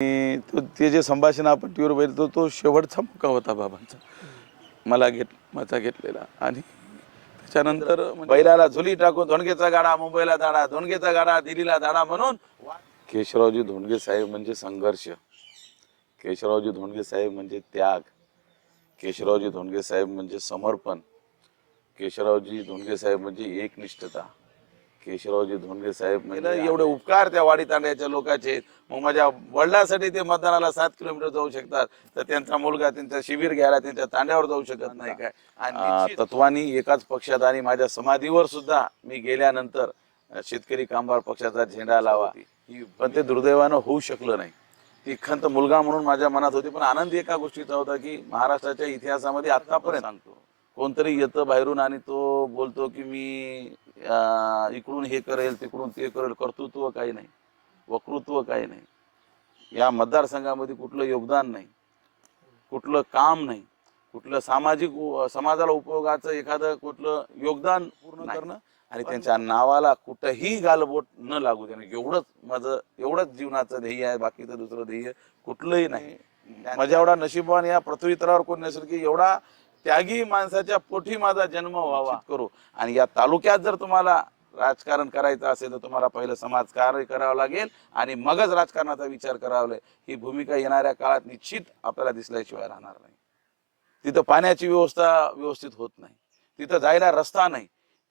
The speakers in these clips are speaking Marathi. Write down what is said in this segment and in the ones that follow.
ते जे संभाषण आपण टीव्हीवर बघितलं तो शेवटचा मुक्का होता बाबांचा, माझा घेतलेला. आणि त्याच्यानंतर बैलाला झुली टाकून धोंडगेचा गाडा मुंबईला धाडा, धोंडगेचा गाडा दिल्लीला धाडा म्हणून केशवरावजी धोंडगे साहेब म्हणजे संघर्ष, केशवरावजी धोंडगे साहेब म्हणजे त्याग, केशवरावजी धोंडगे साहेब म्हणजे समर्पण, केशवरावजी धोंडगे साहेब म्हणजे एकनिष्ठता, केशवरावजी धोंडगे साहेब म्हणजे एवढे उपकार त्या वाडी तांड्याच्या लोकांचे. मग माझ्या वडिलांसाठी ते मतदानाला 7 किलोमीटर जाऊ शकतात, तर त्यांचा मुलगा त्यांचं शिबिर घ्यायला त्यांच्या तांड्यावर जाऊ शकत नाही काय? आणि तत्वानी एकाच पक्षात. आणि माझ्या समाधीवर सुद्धा मी गेल्यानंतर शेतकरी कामगार पक्षाचा झेंडा लावा, पण ते दुर्दैवानं होऊ शकलं नाही. ती खंत मुलगा म्हणून माझ्या मनात होती. पण आनंद एका गोष्टीचा होता की महाराष्ट्राच्या इतिहासामध्ये आतापर्यंत सांगतो, कोणतरी येतं बाहेरून आणि तो बोलतो की मी इकडून हे करेल तिकडून ते करेल, कर्तृत्व काही नाही, वक्तृत्व काही नाही. या मतदारसंघामध्ये कुठलं योगदान नाही, कुठलं काम नाही, कुठलं समाजाला उपयोगाचं एखादं कुठलं योगदान पूर्ण करणं आणि त्यांच्या नावाला कुठंही गालबोट न लागू देणं, एवढंच जीवनाचं ध्येय आहे. बाकीचं दुसरं ध्येय कुठलंही नाही. माझ्या एवढा नशीबवान या पृथ्वी तलावर कोण नसेल की एवढा त्यागी माणसाच्या पोटी माझा जन्म व्हावा करू. आणि या तालुक्यात जर तुम्हाला राजकारण करायचं असेल तर तुम्हाला पहिलं समाजकार्य करावं लागेल आणि मगच राजकारणाचा विचार करावा लागेल. ही भूमिका येणाऱ्या काळात निश्चित आपल्याला दिसल्याशिवाय राहणार नाही. तिथं पाण्याची व्यवस्था व्यवस्थित होत नाही, तिथं जायला रस्ता नाही.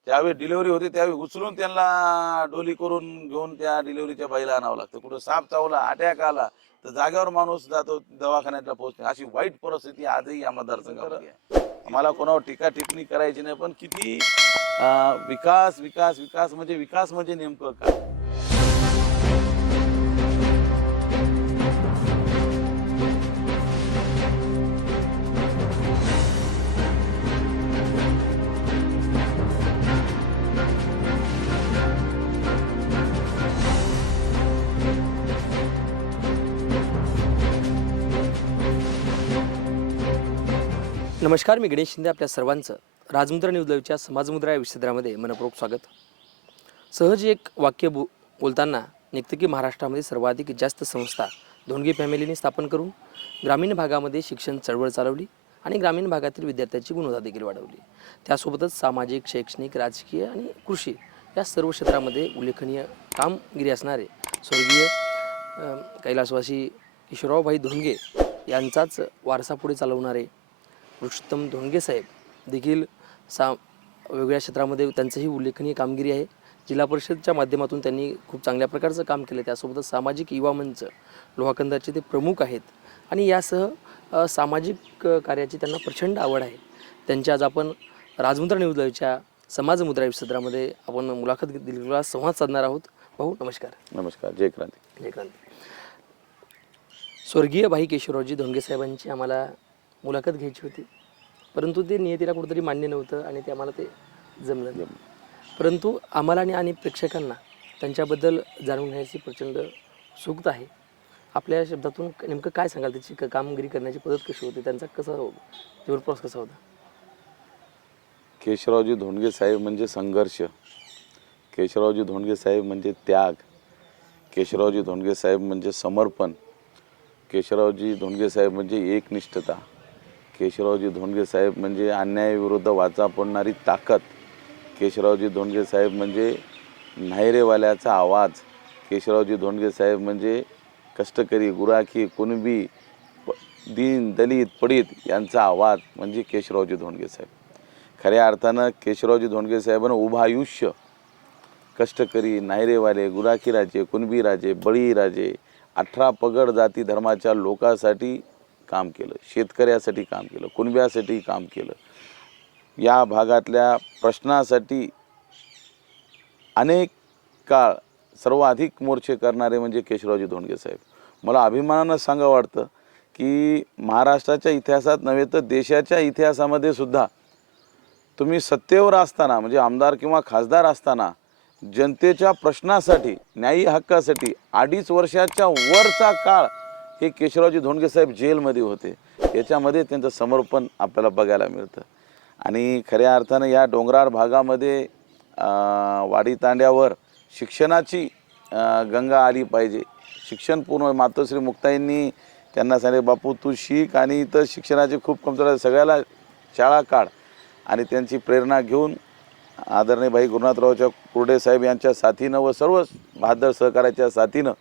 ज्यावेळी डिलिव्हरी होती त्यावेळी उचलून त्यांना डोली करून घेऊन त्या डिलिव्हरीच्या बाईला आणावं लागतं. कुठं साप चावला, अटॅक आला तर जागेवर माणूस जातो दवाखान्यातला पोहोचते. अशी वाईट परिस्थिती आजही या मतदारसंघामध्ये आहे. आम्हाला कोणावर टीका टिप्पणी करायची नाही, पण किती विकास विकास विकास म्हणजे नेमकं काय? नमस्कार, मी गणेश शिंदे. आपल्या सर्वांचं राजमुद्रा न्यूज लाईव्हच्या समाजमुद्रा या विषयामध्ये मनपूर्वक स्वागत. सहज एक वाक्य बोलताना निघतं की महाराष्ट्रामध्ये सर्वाधिक जास्त संस्था धोंडगे फॅमिलीने स्थापन करून ग्रामीण भागामध्ये शिक्षण चळवळ चालवली आणि ग्रामीण भागातील विद्यार्थ्यांची गुणवत्ता देखील वाढवली. त्यासोबतच सामाजिक, शैक्षणिक, राजकीय आणि कृषी या सर्व क्षेत्रामध्ये उल्लेखनीय कामगिरी असणारे स्वर्गीय कैलासवासी केशवरावभाई धोंडगे यांचाच वारसा पुढे चालवणारे पुरुषोत्तम धोंडगे साहेब देखील वेगवेगळ्या क्षेत्रामध्ये त्यांचंही उल्लेखनीय कामगिरी आहे. जिल्हा परिषदच्या माध्यमातून त्यांनी खूप चांगल्या प्रकारचं काम केलं. त्यासोबतच सामाजिक युवा मंच लोहाकंदाचे ते प्रमुख आहेत आणि यासह सामाजिक कार्याची त्यांना प्रचंड आवड आहे. त्यांची आज आपण राजमुद्रा न्यूज लाईव्हच्या समाजमुद्रा विषयामध्ये आपण मुलाखत दिलेला संवाद साधणार आहोत. भाऊ नमस्कार. नमस्कार. जय क्रांती. जय क्रांती. स्वर्गीय भाई केशवरावजी धोंडगे साहेबांची आम्हाला मुलाखत घ्यायची होती, परंतु ते नियतीला कुठेतरी मान्य नव्हतं आणि ते आम्हाला जमलं नाही. परंतु आम्हाला आणि प्रेक्षकांना त्यांच्याबद्दल जाणून घेण्याची प्रचंड उत्सुकता आहे. आपल्या शब्दातून नेमकं काय सांगाल, त्याची कामगिरी करण्याची पद्धत कशी होती, त्यांचा जीवन प्रवास कसा होता? केशवरावजी धोंडगे साहेब म्हणजे संघर्ष, केशवरावजी धोंडगे साहेब म्हणजे त्याग, केशवरावजी धोंडगे साहेब म्हणजे समर्पण, केशवरावजी धोंडगे साहेब म्हणजे एकनिष्ठता, केशवरावजी धोंडगे साहेब म्हणजे अन्यायाविरुद्ध वाचा फोडणारी ताकद, केशवरावजी धोंडगे साहेब म्हणजे न्हायरेवाल्याचा आवाज, केशवरावजी धोंडगे साहेब म्हणजे कष्टकरी, गुराखी, कुणबी, दीन दलित पडित यांचा आवाज म्हणजे केशवरावजी धोंडगे साहेब. खऱ्या अर्थानं केशवरावजी धोंडगे साहेबांना उभं आयुष्य कष्टकरी, न्हायरेवाले, गुराखी राजे, कुणबी राजे, बळी राजे, 18 पगड जाती धर्माच्या लोकांसाठी काम केलं, शेतकऱ्यासाठी काम केलं, कुणब्यासाठी काम केलं. या भागातल्या प्रश्नासाठी अनेक काळ सर्वाधिक मोर्चे करणारे म्हणजे केशवरावजी धोंडगे साहेब. मला अभिमानानं सांगावं वाटतं की महाराष्ट्राच्या इतिहासात नव्हे तर देशाच्या इतिहासामध्ये सुद्धा तुम्ही सत्तेवर असताना म्हणजे आमदार किंवा खासदार असताना जनतेच्या प्रश्नासाठी, न्यायी हक्कासाठी 2.5 वर्षाच्या वरचा काळ हे केशवरावजी धोंडगे साहेब जेलमध्ये होते. याच्यामध्ये त्यांचं समर्पण आपल्याला बघायला मिळतं. आणि खऱ्या अर्थानं या डोंगराळ भागामध्ये वाडी तांड्यावर शिक्षणाची गंगा आली पाहिजे, शिक्षण पूर्ण मातोश्री मुक्ताईंनी त्यांना सांगितले, बापू तू शिक आणि इथं शिक्षणाची खूप कमतरता आहे, सगळ्याला शाळा काढ. आणि त्यांची प्रेरणा घेऊन आदरणीय भाई गुरुनाथरावच्या कुर्डे साहेब यांच्या साथीनं व सर्व बहादर सहकार्याच्या साथीनं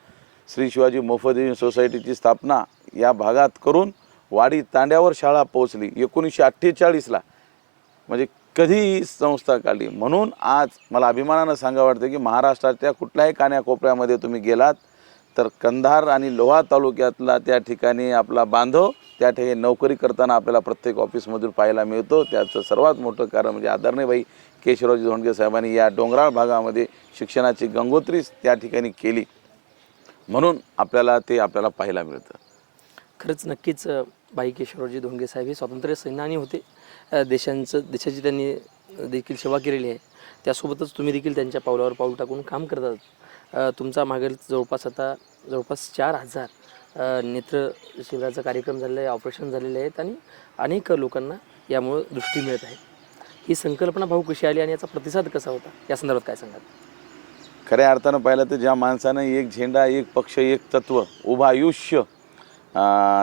श्री शिवाजी मोफत सोसायटीची स्थापना या भागात करून वाडी तांड्यावर शाळा पोहोचली 1948ला. म्हणजे कधी ही संस्था काढली. म्हणून आज मला अभिमानानं सांगा वाटतं की महाराष्ट्राच्या कुठल्याही कान्याकोपऱ्यामध्ये तुम्ही गेलात तर कंधार आणि लोहा तालुक्यातला त्या ठिकाणी आपला बांधव त्या ठिकाणी नोकरी करताना आपल्याला प्रत्येक ऑफिसमधून पाहायला मिळतो. त्याचं सर्वात मोठं कारण म्हणजे आदरणीय भाई केशवरावजी धोंडगे साहेबांनी या डोंगराळ भागामध्ये शिक्षणाची गंगोत्री त्या ठिकाणी केली, म्हणून आपल्याला पाहायला मिळतं. खरंच नक्कीच भाई केशवरावजी धोंडगे साहेब हे स्वातंत्र्य सेनानी होते. देशाची त्यांनी देखील सेवा केलेली आहे. त्यासोबतच तुम्ही देखील त्यांच्या पावलावर पाऊल टाकून काम करतात. तुमचा मागील जवळपास 4000 नेत्र शिबिराचा कार्यक्रम झालेला आहे, ऑपरेशन झालेले आहेत आणि अनेक लोकांना यामुळे दृष्टी मिळत आहे. ही संकल्पना भाऊ कशी आली आणि याचा प्रतिसाद कसा होता या संदर्भात काय सांगाल? खऱ्या अर्थानं पाहिलं तर ज्या माणसानं एक झेंडा, एक पक्ष, एक तत्व, उभं आयुष्य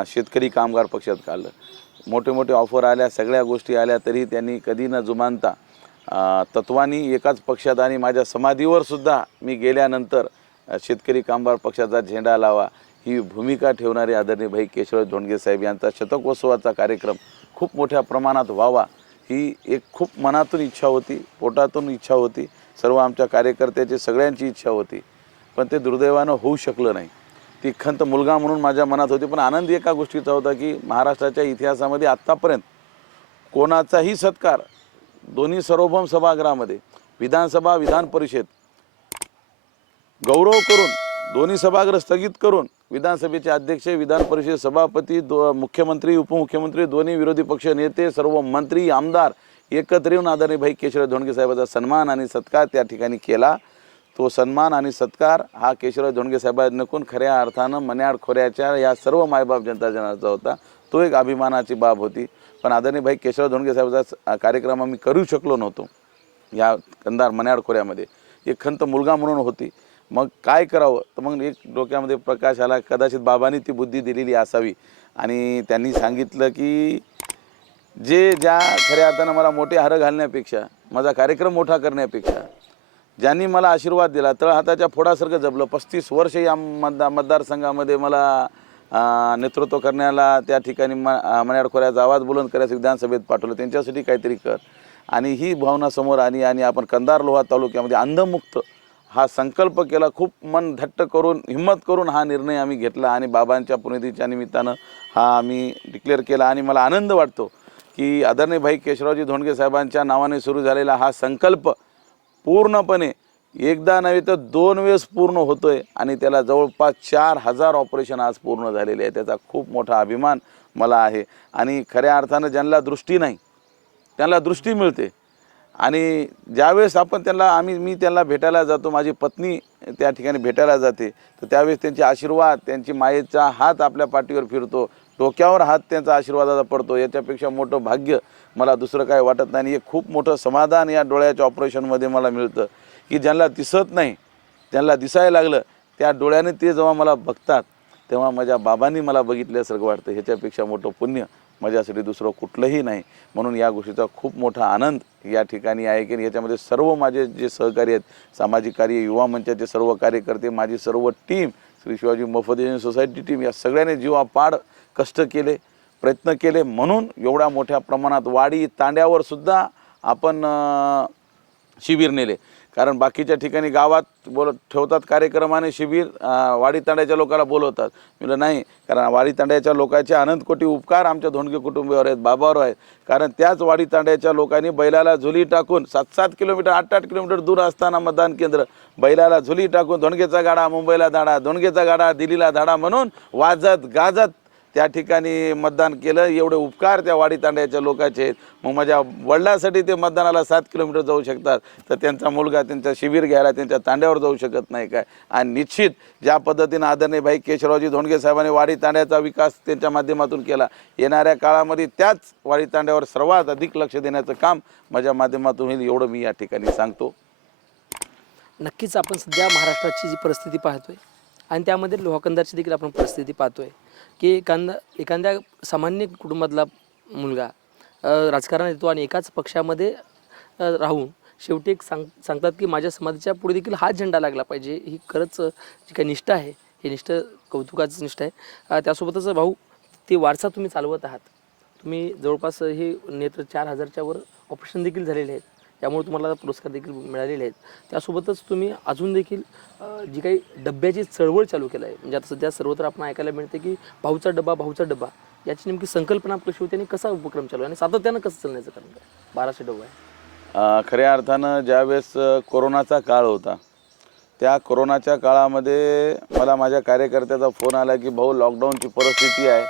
शेतकरी कामगार पक्षात काढलं, मोठे मोठे ऑफर आल्या, सगळ्या गोष्टी आल्या, तरी त्यांनी कधी न जुमानता तत्वानी एकाच पक्षात आणि माझ्या समाधीवर सुद्धा मी गेल्यानंतर शेतकरी कामगार पक्षाचा झेंडा लावा ही भूमिका ठेवणारे आदरणीय भाई केशवराव धोंडगे साहेब यांचा शतकोत्सवाचा कार्यक्रम खूप मोठ्या प्रमाणात व्हावा ही एक खूप मनातून इच्छा होती, पोटातून इच्छा होती, सर्व आमच्या कार्यकर्त्याची सगळ्यांची इच्छा होती. पण ते दुर्दैवानं होऊ शकलं नाही. ती खंत मुलगा म्हणून माझ्या मनात होती. पण आनंद एका गोष्टीचा होता की महाराष्ट्राच्या इतिहासामध्ये आत्तापर्यंत कोणाचाही सत्कार दोन्ही सार्वभौम सभागृहामध्ये विधानसभा विधान परिषद गौरव करून दोन्ही सभागृह स्थगित करून विधानसभेचे अध्यक्ष, विधान परिषद सभापती, मुख्यमंत्री, उपमुख्यमंत्री, दोन्ही विरोधी पक्ष नेते, सर्व मंत्री, आमदार एकत्र येऊन आदरणीय भाई केशवराव धोंडगे साहेबांचा सन्मान आणि सत्कार त्या ठिकाणी केला. तो सन्मान आणि सत्कार हा केशवराव धोंडगे साहेबांकडून खऱ्या अर्थानं मन्याड खोऱ्याच्या या सर्व मायबाप जनता जनाचा होता. तो एक अभिमानाची बाब होती. पण आदरणीय भाई केशवराव धोंडगे साहेबांचा कार्यक्रम आम्ही करू शकलो नव्हतो या कंधार मन्याड खोऱ्यामध्ये. एक खंत मुलगा म्हणून होती. मग काय करावं, तर मग एक डोक्यामध्ये प्रकाश आला, कदाचित बाबांनी ती बुद्धी दिलेली असावी आणि त्यांनी सांगितलं की ज्या खऱ्या अर्थानं मला मोठे हार घालण्यापेक्षा, माझा कार्यक्रम मोठा करण्यापेक्षा ज्यांनी मला आशीर्वाद दिला, तळहाताच्या फोडासारखं जपलं, 35 वर्ष या मतदारसंघामध्ये मला नेतृत्व करण्याला त्या ठिकाणी मन्याड खोऱ्याचा आवाज बुलंद करायचं विधानसभेत पाठवलं, त्यांच्यासाठी काहीतरी कर. आणि ही भावना समोर आली आणि आपण कंधार लोहा तालुक्यामध्ये अंधमुक्त हा संकल्प केला. खूप मन धट्ट करून, हिम्मत करून हा निर्णय आम्ही घेतला आणि बाबांच्या पुण्यतिथीच्या निमित्तानं हा आम्ही डिक्लेअर केला. आणि मला आनंद वाटतो की आदरणीय भाई केशवरावजी धोंडगे साहेबांच्या नावाने सुरू झालेला हा संकल्प पूर्णपणे एकदा नव्हे तर 2 वेळेस पूर्ण होतोय आणि त्याला जवळपास 4000 ऑपरेशन आज पूर्ण झालेले आहे. त्याचा खूप मोठा अभिमान मला आहे. आणि खऱ्या अर्थानं ज्यांना दृष्टी नाही त्यांना दृष्टी मिळते. आणि ज्यावेळेस आपण मी त्यांना भेटायला जातो, माझी पत्नी त्या ठिकाणी भेटायला जाते, तर त्यावेळेस त्यांचे आशीर्वाद, त्यांची मायेचा हात आपल्या पाठीवर फिरतो, डोक्यावर हात त्यांचा आशीर्वादाचा पडतो. याच्यापेक्षा मोठं भाग्य मला दुसरं काय वाटत नाही. हे खूप मोठं समाधान या डोळ्याच्या ऑपरेशनमध्ये मला मिळतं की ज्यांना दिसत नाही त्यांना दिसायला लागलं, त्या डोळ्याने ते जेव्हा मला बघतात तेव्हा माझ्या बाबांनी मला बघितल्यासारखं वाटतं. ह्याच्यापेक्षा मोठं पुण्य माझ्यासाठी दुसरं कुठलंही नाही. म्हणून या गोष्टीचा खूप मोठा आनंद या ठिकाणी आहे की याच्यामध्ये सर्व माझे जे सहकारी आहेत, सामाजिक कार्य, युवा मंचाचे सर्व कार्यकर्ते, माझी सर्व टीम, श्री शिवाजी मोफत सोसायटी टीम, या सगळ्यांनी जीवापाड कष्ट केले, प्रयत्न केले. म्हणून एवढ्या मोठ्या प्रमाणात वाडी तांड्यावर सुद्धा आपण शिबिर नेले. कारण बाकीच्या ठिकाणी गावात ठेवतात कार्यक्रम आणि शिबिर वाडी तांड्याच्या लोकांना बोलवतात. म्हणजे नाही, कारण वाडी तांड्याच्या लोकांचे अनंत कोटी उपकार आमच्या धोंडगे कुटुंबावर आहेत, बाबावर आहेत. कारण त्याच वाडी तांड्याच्या लोकांनी बैलाला झुली टाकून 7-7 किलोमीटर 8-8 किलोमीटर दूर असताना मतदान केंद्र, बैलाला झुली टाकून धोंडगेचा गाडा मुंबईला धाडा, धोंडगेचा गाडा दिल्लीला धाडा म्हणून वाजत गाजत त्या ठिकाणी मतदान केलं. एवढे उपकार त्या वाडी तांड्याच्या लोकांचे आहेत. मग माझ्या वडिलांसाठी ते मतदानाला 7 किलोमीटर जाऊ शकतात, तर त्यांचा मुलगा त्यांच्या शिबिर घ्यायला त्यांच्या तांड्यावर जाऊ शकत नाही काय? आणि निश्चित ज्या पद्धतीनं आदरणीय भाई केशवरावजी धोंडगे साहेबांनी वाडी तांड्याचा विकास त्यांच्या माध्यमातून केला, येणाऱ्या काळामध्ये त्याच वाडी तांड्यावर सर्वात अधिक लक्ष देण्याचं काम माझ्या माध्यमातून होईल, एवढं मी या ठिकाणी सांगतो. नक्कीच आपण सध्या महाराष्ट्राची जी परिस्थिती पाहतोय, आणि त्यामध्ये लोहाकंदाची देखील आपण परिस्थिती पाहतोय की एखाद्या सामान्य कुटुंबातला मुलगा राजकारणात येतो आणि एकाच पक्षामध्ये राहून शेवटी एक सांगतात की माझ्या समाजाच्या पुढे देखील हाच झेंडा लागला पाहिजे. ही खरंच जी काही निष्ठा आहे ही निष्ठा कौतुकाचं निष्ठा आहे. त्यासोबतच भाऊ ते वारसा तुम्ही चालवत आहात. तुम्ही जवळपास हे नेत्र 4,000च्या वर ऑपरेशन देखील झालेले आहेत. त्यामुळे तुम्हाला पुरस्कार देखील मिळालेले आहेत. त्यासोबतच तुम्ही अजून देखील जी काही डब्याची चळवळ चालू केलं आहे, म्हणजे आता सध्या सर्वत्र आपण ऐकायला मिळते की भाऊचा डबा याची नेमकी संकल्पना आपल्या कशी होती आणि कसा उपक्रम चालू आहे आणि सातत्यानं कसं चालण्याचं कारण काय 1200 डबा आहे. खऱ्या अर्थानं ज्यावेळेस कोरोनाचा काळ होता त्या कोरोनाच्या काळामध्ये मला माझ्या कार्यकर्त्याचा फोन आला की भाऊ लॉकडाऊनची परिस्थिती आहे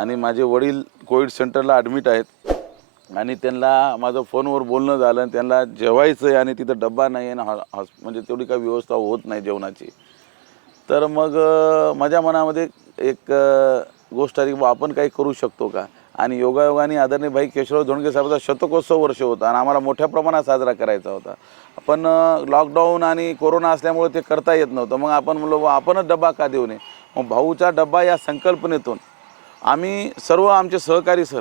आणि माझे वडील कोविड सेंटरला ॲडमिट आहेत आणि त्यांना माझं फोनवर बोलणं झालं आणि त्यांना जेवायचं आहे आणि तिथं डब्बा नाही आहे आणि म्हणजे तेवढी काही व्यवस्था होत नाही जेवणाची. तर मग माझ्या मनामध्ये एक गोष्ट आली की आपण काही करू शकतो का. आणि योगायोगाने आदरणीय भाई केशवराव धोंडगे साहेबांचा शतकोत्सव वर्ष होता आणि आम्हाला मोठ्या प्रमाणात साजरा करायचा होता. पण लॉकडाऊन आणि कोरोना असल्यामुळे ते करता येत नव्हतं. मग आपण म्हणलो आपणच डबा का देऊ नये. मग भाऊचा डबा या संकल्पनेतून आम्ही सर्व आमचे सहकारी सर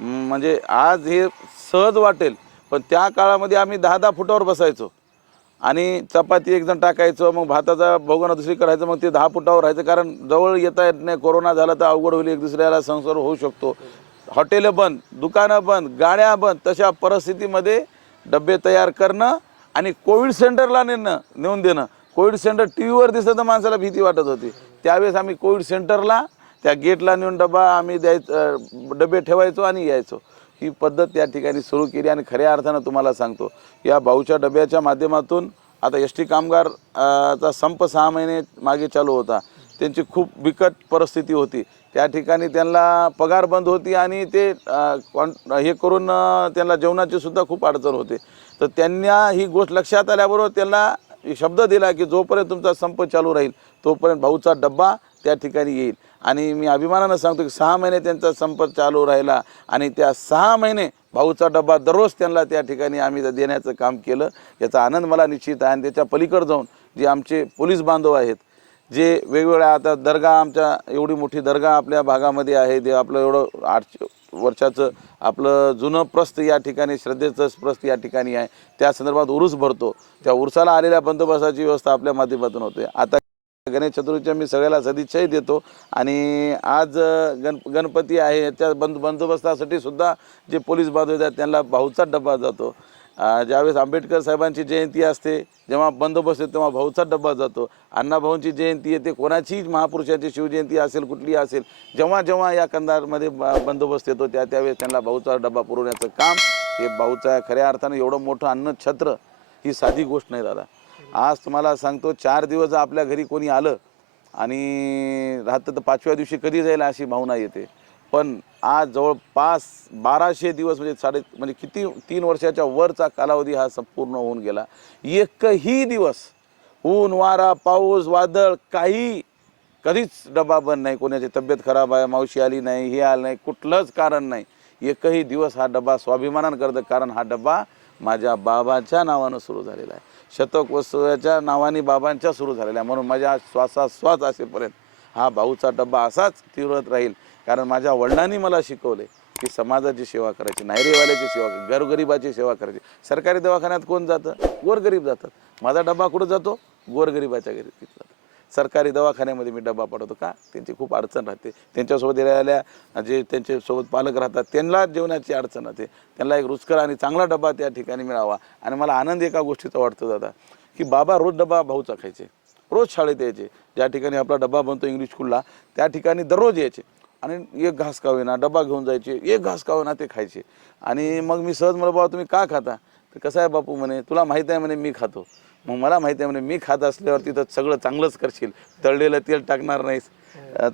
म्हणजे आज हे सहज वाटेल पण त्या काळामध्ये आम्ही 10-10 फुटावर बसायचो आणि चपाती एकजण टाकायचं, मग भाताचा भोगोना दुसरी करायचं, मग ते 10 फुटावर राहायचं. कारण जवळ येता येत नाही, कोरोना झाला तर अवघड होईल, एक दुसऱ्याला संसर्ग होऊ शकतो. हॉटेलं बंद, दुकानं बंद, गाड्या बंद. तशा परिस्थितीमध्ये डबे तयार करणं आणि कोविड सेंटरला नेऊन देणं. कोविड सेंटर टी व्हीवर दिसलं तर माणसाला भीती वाटत होती. त्यावेळेस आम्ही कोविड सेंटरला त्या गेटला नेऊन डबा आम्ही डबे ठेवायचो आणि यायचो. ही पद्धत त्या ठिकाणी सुरू केली आणि खऱ्या अर्थानं तुम्हाला सांगतो या भाऊच्या डब्याच्या माध्यमातून आता एस टी कामगार चा संप 6 महिने मागे चालू होता. त्यांची खूप बिकट परिस्थिती होती. त्या ठिकाणी त्यांना पगार बंद होती आणि ते हे करून त्यांना जेवणाची सुद्धा खूप अडचण होते. तर त्यांना ही गोष्ट लक्षात आल्याबरोबर त्यांना शब्द दिला की जोपर्यंत तुमचा संप चालू राहील तोपर्यंत भाऊचा डब्बा त्या ठिकाणी येईल. आणि मी अभिमानानं सांगतो की 6 महिने त्यांचा संप चालू राहिला आणि त्या 6 महिने भाऊचा डब्बा दररोज त्यांना त्या ठिकाणी आम्ही देण्याचं काम केलं. याचा आनंद मला निश्चित आहे. आणि त्याच्या पलीकडे जाऊन जे आमचे पोलीस बांधव आहेत, जे वेगवेगळ्या आता दर्गा, आमच्या एवढी मोठी दर्गा आपल्या भागामध्ये आहे, ते आपलं एवढं 8 वर्षाचं आपलं जुनं प्रस्थ या ठिकाणी, श्रद्धेचं प्रस्थ या ठिकाणी आहे. त्या संदर्भात उरूस भरतो. त्या उरसाला आलेल्या बंदोबस्ताची व्यवस्था आपल्या माध्यमातून होते. आता गणेश चतुर्थीच्या मी सगळ्याला सदिच्छाही देतो. आणि आज गणपती आहे, त्या बंदोबस्तासाठी सुद्धा जे पोलीस बांधव आहेत त्यांना भाऊचा डब्बा जातो. ज्यावेळेस आंबेडकर साहेबांची जयंती असते, जेव्हा बंदोबस्त येतो तेव्हा भाऊचा डब्बा जातो. अण्णाभाऊंची जयंती येते, कोणाचीही महापुरुषांची शिवजयंती असेल, कुठली असेल, जेव्हा जेव्हा या कंधारमध्ये बंदोबस्त येतो त्यावेळेस त्यांना भाऊचा डब्बा पुरवण्याचं काम हे भाऊचं आहे. खऱ्या अर्थानं एवढं मोठं अन्नछत्र ही साधी गोष्ट नाही दादा. आज तुम्हाला सांगतो 4 दिवस आपल्या घरी कोणी आलं आणि राहतं तर 5व्या दिवशी कधी जाईल अशी भावना येते. पण आज जवळपास 1200 दिवस म्हणजे किती 3 वर्षाच्या वरचा कालावधी हा संपूर्ण होऊन गेला. एकही दिवस ऊन वारा पाऊस वादळ कधीच डबा बंद नाही. कोणाची तब्येत खराब आहे, मावशी आली नाही, हे आलं नाही, कुठलंच कारण नाही. एकही दिवस हा डबा स्वाभिमानानं करतं. कारण हा डबा माझ्या बाबाच्या नावानं सुरू झालेला आहे, शतकोत्सवाच्या नावाने बाबांच्या सुरू झालेला आहे. म्हणून माझ्या श्वासाश्वास असेपर्यंत हा भाऊचा डब्बा असाच तीव्रत राहील. कारण माझ्या वडिलांनी मला शिकवले की समाजाची सेवा करायची, नायरेवाल्याची सेवा करायची, गोरगरिबाची सेवा करायची. सरकारी दवाखान्यात कोण जातं? गोरगरीब जातात. माझा डबा कुठं जातो? गोरगरिबाच्या घरी तिथला. सरकारी दवाखान्यामध्ये मी डबा पाठवतो. का? त्यांची खूप अडचण राहते. त्यांच्यासोबत राहिलेल्या जे त्यांच्यासोबत पालक राहतात त्यांना जेवणाची अडचण राहते. त्यांना एक रुचकर आणि चांगला डबा त्या ठिकाणी मिळावा. आणि मला आनंद एका गोष्टीचा वाटतो दादा की बाबा रोज डबा भाऊचा खायचे, रोज शाळेत यायचे. ज्या ठिकाणी आपला डबा बनतो इंग्लिश स्कूलला त्या ठिकाणी दररोज यायचे आणि एक घास का होईना डबा घेऊन जायचे, एक घास का होईना ते खायचे. आणि मग मी सहज मला बाबा तुम्ही का खाता? तर कसं आहे बापू म्हणे, तुला माहीत आहे म्हणे मी खातो. मग मला माहिती आहे म्हणे मी खात असल्यावर तिथं सगळं चांगलंच करशील, तळलेलं तेल टाकणार नाहीस,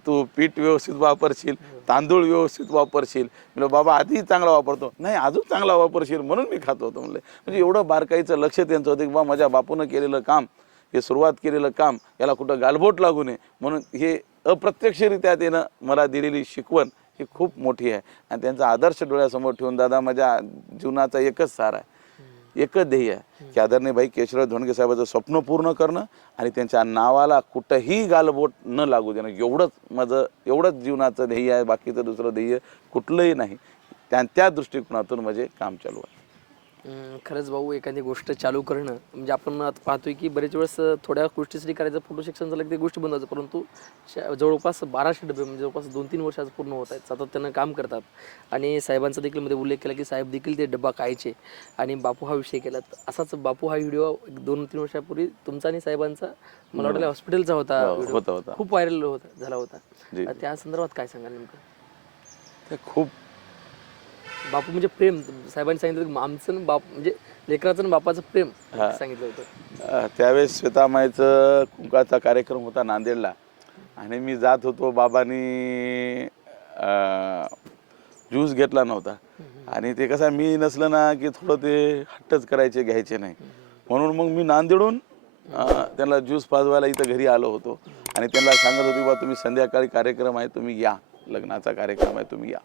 तू पीठ व्यवस्थित वापरशील, तांदूळ व्यवस्थित वापरशील. म्हणलं बाबा आधी चांगला वापरतो, नाही अजून चांगला वापरशील म्हणून मी खात होतो म्हणलं. म्हणजे एवढं बारकाईचं लक्ष त्यांचं होतं की बा माझ्या बापूनं केलेलं काम, हे सुरुवात केलेलं काम याला कुठं गालबोट लागू नये म्हणून हे अप्रत्यक्षरित्या त्यानं मला दिलेली शिकवण ही खूप मोठी आहे. आणि त्यांचा आदर्श डोळ्यासमोर ठेवून दादा माझ्या जीवनाचा एकच सार आहे, एकच ध्येय आहे की आदरणीय भाई केशवराव धोंडगे साहेबांचं स्वप्न पूर्ण करणं आणि त्यांच्या नावाला कुठंही गालबोट न लागू देणं, एवढंच जीवनाचं ध्येय आहे. बाकीचं दुसरं ध्येय कुठलंही नाही. त्या दृष्टिकोनातून म्हणजे काम चालू आहे. खरंच भाऊ, एखादी गोष्ट चालू करणं म्हणजे आपण आता पाहतोय की बरेच वेळेस थोड्या गोष्टीसाठी करायचं, फोटो सेक्शन झालं की ते गोष्टी बंद होतं, परंतु जवळपास 1200 डबे म्हणजे जवळपास 2-3 वर्ष आज पूर्ण होत आहेत, सातत्यानं काम करतात. आणि साहेबांचा देखील मध्ये उल्लेख केला की साहेब देखील ते डब्बा खायचे आणि बापू हा विषय केला. असाच बापू हा व्हिडिओ 2-3 वर्षापूर्वी तुमचा आणि साहेबांचा मला वाटलं हॉस्पिटलचा होता व्हिडिओ, होता. खूप व्हायरल झाला होता. जी. त्या संदर्भात काय सांगाल नेमकं? ते खूप बापू म्हणजे प्रेम, साहेबांनी सांगितलं की आमचं आणि बाप म्हणजे लेकराचं आणि बापाचं प्रेम सांगितलं होतं. त्यावेळेस श्वेतामाईचं कुंकाचा कार्यक्रम होता नांदेडला आणि मी जात होतो. बाबांनी ज्यूस घेतला नव्हता आणि ते कसं मी नसलं ना की थोडं ते हट्टच करायचे, घ्यायचे नाही. म्हणून मग मी नांदेडून त्यांना ज्यूस पाजवायला इथं घरी आलो होतो आणि त्यांना सांगत होती बा तुम्ही संध्याकाळी कार्यक्रम आहे, तुम्ही या, लग्नाचा कार्यक्रम आहे, तुम्ही या.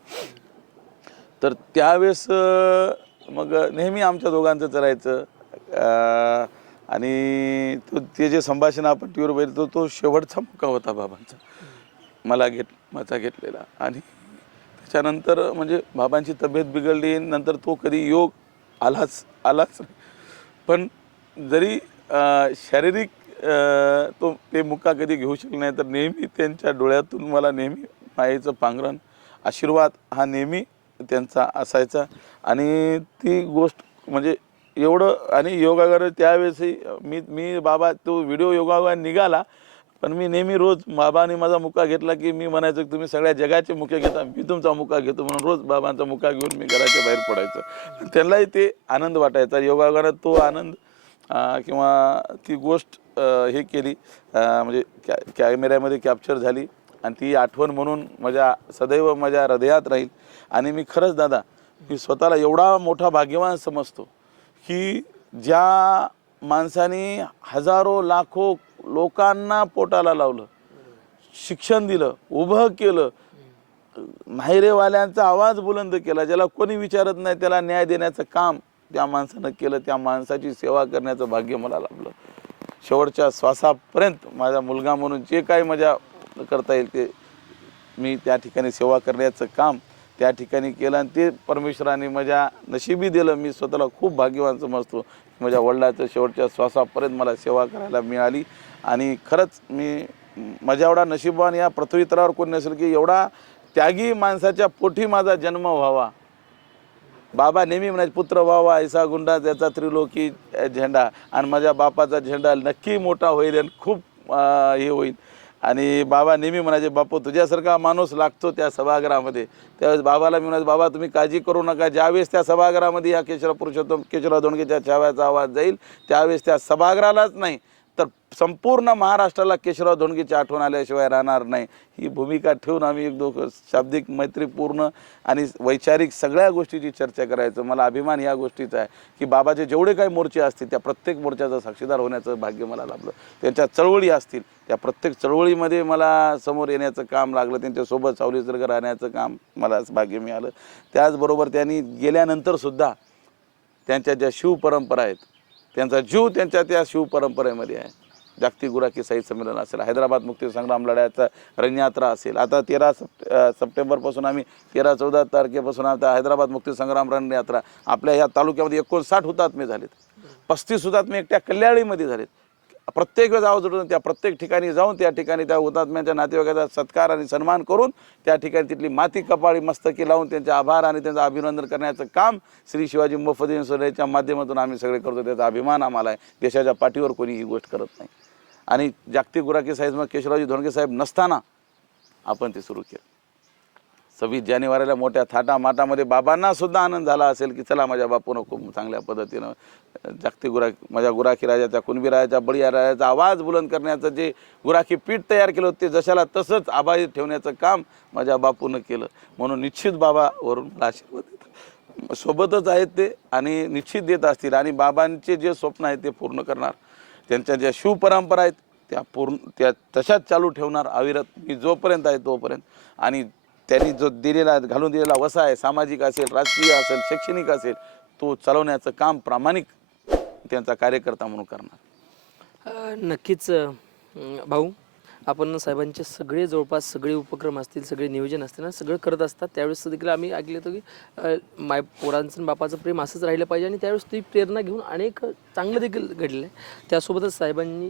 तर त्यावेळेस मग नेहमी आमच्या दोघांचं चालायचं आणि ते जे संभाषण आपण टी व्हीवर बघितलं तो शेवटचा मुका होता बाबांचा, माझा घेतलेला. आणि त्याच्यानंतर म्हणजे बाबांची तब्येत बिघडली, नंतर तो कधी योग आलाच नाही. पण जरी शारीरिक ते मुका कधी घेऊ शकले नाही, तर नेहमी त्यांच्या डोळ्यातून मला नेहमी मायेचं पांघरण, आशीर्वाद हा नेहमी त्यांचा असायचा. आणि ती गोष्ट म्हणजे एवढं. आणि योगागर त्यावेळेसही मी बाबा तो व्हिडिओ योगावर निघाला, पण मी नेहमी रोज बाबांनी माझा मुका घेतला की मी म्हणायचं की तुम्ही सगळ्या जगाचे मुके घेता, मी तुमचा मुका घेतो, म्हणून रोज बाबांचा मुका घेऊन मी घराच्या बाहेर पडायचं. त्यांनाही ते आनंद वाटायचा. योगायोगानं तो आनंद किंवा ती गोष्ट हे केली, म्हणजे कॅमेऱ्यामध्ये कॅप्चर झाली आणि ती आठवण म्हणून सदैव माझ्या हृदयात राहील. आणि मी खरंच दादा, मी स्वतःला एवढा मोठा भाग्यवान समजतो की ज्या माणसाने हजारो लाखो लोकांना पोटाला लावलं, शिक्षण दिलं, उभं केलं, माहिरेवाल्यांचा आवाज बुलंद केला, ज्याला कोणी विचारत नाही त्याला न्याय देण्याचं काम त्या माणसानं केलं, त्या माणसाची सेवा करण्याचं भाग्य मला लाभलं. शेवटच्या श्वासापर्यंत माझा मुलगा म्हणून जे काही मजा करता येईल ते मी त्या ठिकाणी सेवा करण्याचं काम त्या ठिकाणी केलं आणि ते परमेश्वराने माझ्या नशिबी दिलं. मी स्वतःला खूप भाग्यवान समजतो. माझ्या वडिलांचं शेवटच्या श्वासापर्यंत मला सेवा करायला मिळाली. आणि खरंच मी माझ्या एवढा नशिबवान या पृथ्वी तलावर कोणी नसेल की एवढा त्यागी माणसाच्या पोटी माझा जन्म व्हावा. बाबा नेहमी म्हणायचे पुत्र व्हावा ऐसा गुंडा त्याचा त्रिलोकी झेंडा, आणि माझ्या बापाचा झेंडा नक्की मोठा होईल आणि खूप हे होईल. आणि बाबा नेहमी म्हणायचे बापू तुझ्यासारखा माणूस लागतो त्या सभागृहामध्ये. त्यावेळेस बाबाला मी म्हणायचं बाबा तुम्ही काळजी करू नका, ज्यावेळेस त्या सभागृहामध्ये या केशवराव धोंडगेच्या छाव्याचा आवाज जाईल त्यावेळेस त्या सभागृहालाच नाही तर संपूर्ण महाराष्ट्राला केशवराव धोंडगेची आठवण आल्याशिवाय राहणार नाही. ही भूमिका ठेवून आम्ही एक दोघं शाब्दिक मैत्रीपूर्ण आणि वैचारिक सगळ्या गोष्टीची चर्चा करायचं. मला अभिमान या गोष्टीचा आहे की बाबाचे जेवढे काही मोर्चे असतील त्या प्रत्येक मोर्चाचा साक्षीदार होण्याचं भाग्य मला लाभलं. त्यांच्या चळवळी असतील त्या प्रत्येक चळवळीमध्ये मला समोर येण्याचं काम लागलं, त्यांच्यासोबत सावलीसरकर राहण्याचं काम मला भाग्य मिळालं. त्याचबरोबर त्यांनी गेल्यानंतरसुद्धा त्यांच्या ज्या शिवपरंपरा आहेत त्यांचा जीव त्यांच्या त्या शिवपरंपरेमध्ये आहे. जागतिक गुराखी साहित्य संमेलन असेल, हैदराबाद मुक्ती संग्राम लढ्याचा रंगयात्रा असेल, आता 13 सप्टेंबरपासून आम्ही 13-14 तारखेपासून आता हैदराबाद मुक्ती संग्राम रंगयात्रा आपल्या ह्या तालुक्यामध्ये 59 हुतात्मे झालेत, 35 हुतात्मे एकट्या कल्याणीमध्ये झालेत. प्रत्येक वेळेस आवाज उठवून त्या प्रत्येक ठिकाणी जाऊन त्या ठिकाणी त्या हुतात्म्यांच्या नातेवाईकाचा सत्कार आणि सन्मान करून त्या ठिकाणी तिथली माती कपाळी मस्तकी लावून त्यांचे आभार आणि त्यांचं अभिनंदन करण्याचं काम श्री शिवाजी मुफद्दीन सोहळ्याच्या माध्यमातून आम्ही सगळे करतो. त्याचा अभिमान आम्हाला आहे. देशाच्या पाठीवर कोणी ही गोष्ट करत नाही. आणि जागतिक गुराखी साहेब मग केशवरावजी धोंडगे साहेब नसताना आपण ते सुरू केलं. 26 जानेवारीला मोठ्या थाटामाटामध्ये बाबांना सुद्धा आनंद झाला असेल की चला माझ्या बापूनं खूप चांगल्या पद्धतीनं जागतिक माझ्या गुराखी राजाच्या, कुणबी राजाच्या, बळीया राजाचा आवाज बुलंद करण्याचं जे गुराखी पीठ तयार केलं होतं ते जशाला तसंच आभारी ठेवण्याचं काम माझ्या बापूनं केलं. म्हणून निश्चित बाबावरून मला आशीर्वाद देतात, सोबतच आहेत ते आणि निश्चित देत असतील. आणि बाबांचे जे स्वप्न आहेत ते पूर्ण करणार. त्यांच्या ज्या शिवपरंपरा आहेत त्या तशाच चालू ठेवणार अविरत मी जोपर्यंत आहे तोपर्यंत. आणि त्यांनी जो घालून दिलेला वसा आहे, सामाजिक असेल, राजकीय असेल, शैक्षणिक असेल, तो चालवण्याचं काम प्रामाणिक त्यांचा कार्यकर्ता म्हणून करणार. नक्कीच भाऊ, आपण साहेबांचे सगळे जवळपास सगळे उपक्रम असतील, सगळे नियोजन असतील ना, सगळं करत असतात. त्यावेळेस देखील आम्ही ऐकलं होतं की माय पोरांचं आणि बापाचं प्रेम असंच राहिलं पाहिजे, आणि त्यावेळेस ती प्रेरणा घेऊन अनेक चांगलं देखील घडलेलं आहे. त्यासोबतच साहेबांनी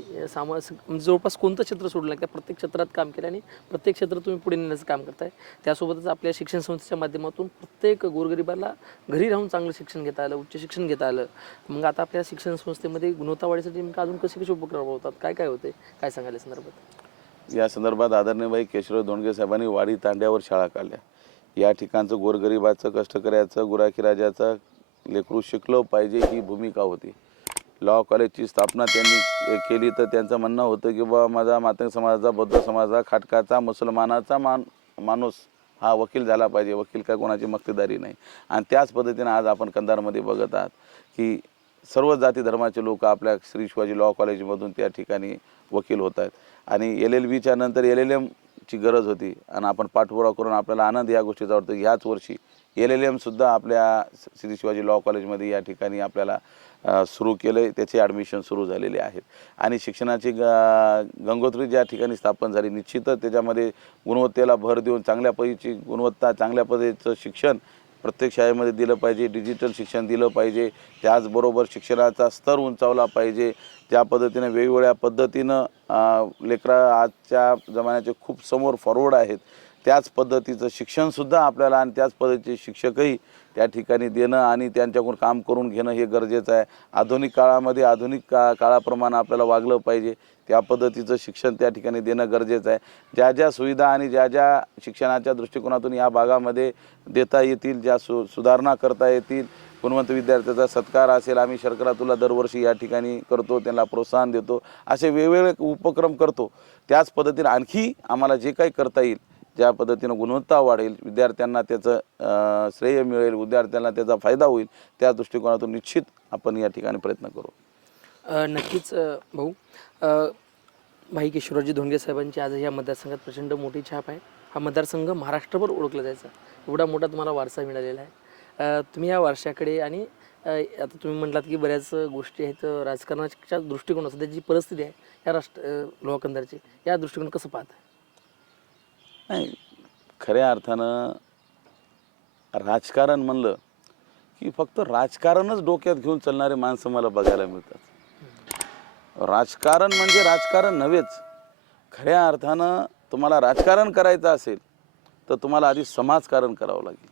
जवळपास कोणतं क्षेत्र सोडलं नाही, त्या प्रत्येक क्षेत्रात काम केलं आणि प्रत्येक क्षेत्रात तुम्ही पुढे नेण्याचं काम करताय. त्यासोबतच आपल्या शिक्षण संस्थेच्या माध्यमातून प्रत्येक गोरगरिबाला घरी राहून चांगलं शिक्षण घेता आलं, उच्च शिक्षण घेता आलं. मग आता आपल्या शिक्षण संस्थेमध्ये गुणवत्ता वाढीसाठी नेमकं अजून कसे उपक्रम होतात, काय काय होते, काय सांगायला संदर्भात? या संदर्भात आदरणीय भाई केशवराव धोंडगे साहेबांनी वाडी तांड्यावर शाळा काढल्या. या ठिकाणचं गोरगरिबाचं, कष्टकऱ्याचं, गुराखी राजाचं लेकरू शिकलं पाहिजे ही भूमिका होती. लॉ कॉलेजची स्थापना त्यांनी केली तर त्यांचं म्हणणं होतं की बाबा माझा मातंग समाजाचा, बौद्ध समाजाचा, खाटकाचा, मुसलमानाचा माणूस हा वकील झाला पाहिजे. वकील काय कोणाची मक्तेदारी नाही. आणि त्याच पद्धतीने आज आपण कंधारमध्ये बघत आहात की सर्व जाती धर्माचे लोक आपल्या श्री शिवाजी लॉ कॉलेजमधून त्या ठिकाणी वकील होत आहेत. आणि LLBच्या नंतर LLMची गरज होती आणि आपण पाठपुरावा करून आपल्याला आनंद या गोष्टीचा वाटतो. ह्याच वर्षी LLMसुद्धा आपल्या श्री शिवाजी लॉ कॉलेजमध्ये या ठिकाणी आपल्याला सुरू केलं आहे. त्याचे ॲडमिशन सुरू झालेले आहेत. आणि शिक्षणाची गंगोत्री ज्या ठिकाणी स्थापन झाली, निश्चितच त्याच्यामध्ये गुणवत्तेला भर देऊन चांगल्या पद्धतीची गुणवत्ता, चांगल्या पद्धतीचं शिक्षण प्रत्येक शाळेमध्ये दिलं पाहिजे. डिजिटल शिक्षण दिलं पाहिजे. त्याचबरोबर शिक्षणाचा स्तर उंचावला पाहिजे. ज्या पद्धतीने वेगवेगळ्या पद्धतीनं लेकरं आजच्या जमान्याचे खूप समोर फॉरवर्ड आहेत, त्याच पद्धतीचं शिक्षणसुद्धा आपल्याला आणि त्याच पद्धतीचे शिक्षकही त्या ठिकाणी देणं आणि त्यांच्याकडून काम करून घेणं हे गरजेचं आहे. आधुनिक काळामध्ये आधुनिक काळाप्रमाणे आपल्याला वागलं पाहिजे. त्या पद्धतीचं शिक्षण त्या ठिकाणी देणं गरजेचं आहे. ज्या ज्या सुविधा आणि ज्या ज्या शिक्षणाच्या दृष्टिकोनातून या भागामध्ये देता येतील, ज्या सुधारणा करता येतील, गुणवंत विद्यार्थ्याचा सत्कार असेल, आम्ही शर्करा तुला दरवर्षी या ठिकाणी करतो, त्यांना प्रोत्साहन देतो, असे वेगवेगळे उपक्रम करतो. त्याच पद्धतीने आणखी आम्हाला जे काही करता येईल, ज्या पद्धतीनं गुणवत्ता वाढेल, विद्यार्थ्यांना त्याचं श्रेय मिळेल, विद्यार्थ्यांना त्याचा फायदा होईल, त्या दृष्टिकोनातून निश्चित आपण या ठिकाणी प्रयत्न करू. नक्कीच भाऊ, भाई केशवरावजी धोंडगे साहेबांची आज या मतदारसंघात प्रचंड मोठी छाप आहे. हा मतदारसंघ महाराष्ट्रभर ओळखला जायचा, एवढा मोठा तुम्हाला वारसा मिळालेला आहे. तुम्ही या वारशाकडे आणि आता तुम्ही म्हटलात की बऱ्याच गोष्टी आहेत राजकारणाच्या दृष्टिकोन सध्या जी परिस्थिती आहे या लोहा कंधारची, या दृष्टिकोन कसं पाहता? नाही, खऱ्या अर्थानं राजकारण म्हणलं की फक्त राजकारणच डोक्यात घेऊन चालणारे माणसं मला बघायला मिळतात. राजकारण म्हणजे राजकारण नव्हेच. खऱ्या अर्थानं तुम्हाला राजकारण करायचं असेल तर तुम्हाला आधी समाजकारण करावं लागेल.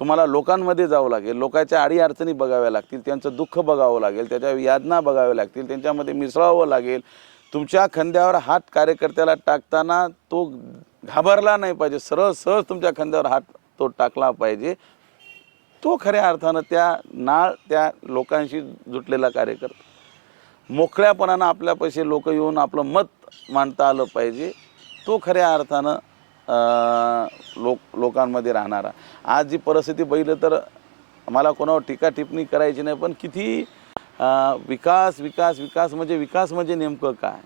तुम्हाला लोकांमध्ये जावं लागेल, लोकांच्या अडीअडचणी बघाव्या लागतील, त्यांचं दुःख बघावं लागेल, त्याच्या यातना बघाव्या लागतील, त्यांच्यामध्ये मिसळावं लागेल. तुमच्या खांद्यावर हात कार्यकर्त्याला टाकताना तो घाबरला नाही पाहिजे, सरळ सहज तुमच्या खांद्यावर हात तो टाकला पाहिजे. तो खऱ्या अर्थानं त्या लोकांशी जुटलेला कार्यकर्ता. मोकळ्यापणानं आपल्यापाशी लोक येऊन आपलं मत मांडता आलं पाहिजे. तो खऱ्या अर्थानं लोकांमध्ये राहणारा. आज जी परिस्थिती बघितलं तर मला कोणावर टीका टिप्पणी करायची नाही, पण किती विकास विकास विकास म्हणजे नेमकं काय?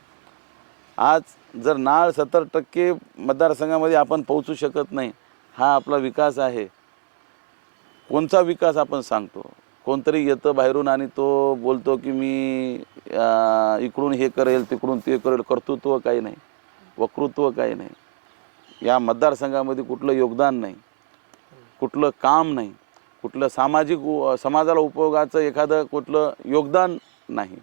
आज जर नाळ 70% मतदारसंघामध्ये आपण पोहोचू शकत नाही, हा आपला विकास आहे? कोणता विकास आपण सांगतो? कोणतरी येतं बाहेरून आणि तो बोलतो की मी इकडून हे करेल, तिकडून ते करेल. कर्तृत्व काही नाही, वक्तृत्व काही नाही. या मतदारसंघामध्ये कुठलं योगदान नाही, कुठलं काम नाही, कुठलं समाजाला उपयोगाचं एखादं कुठलं योगदान नाही.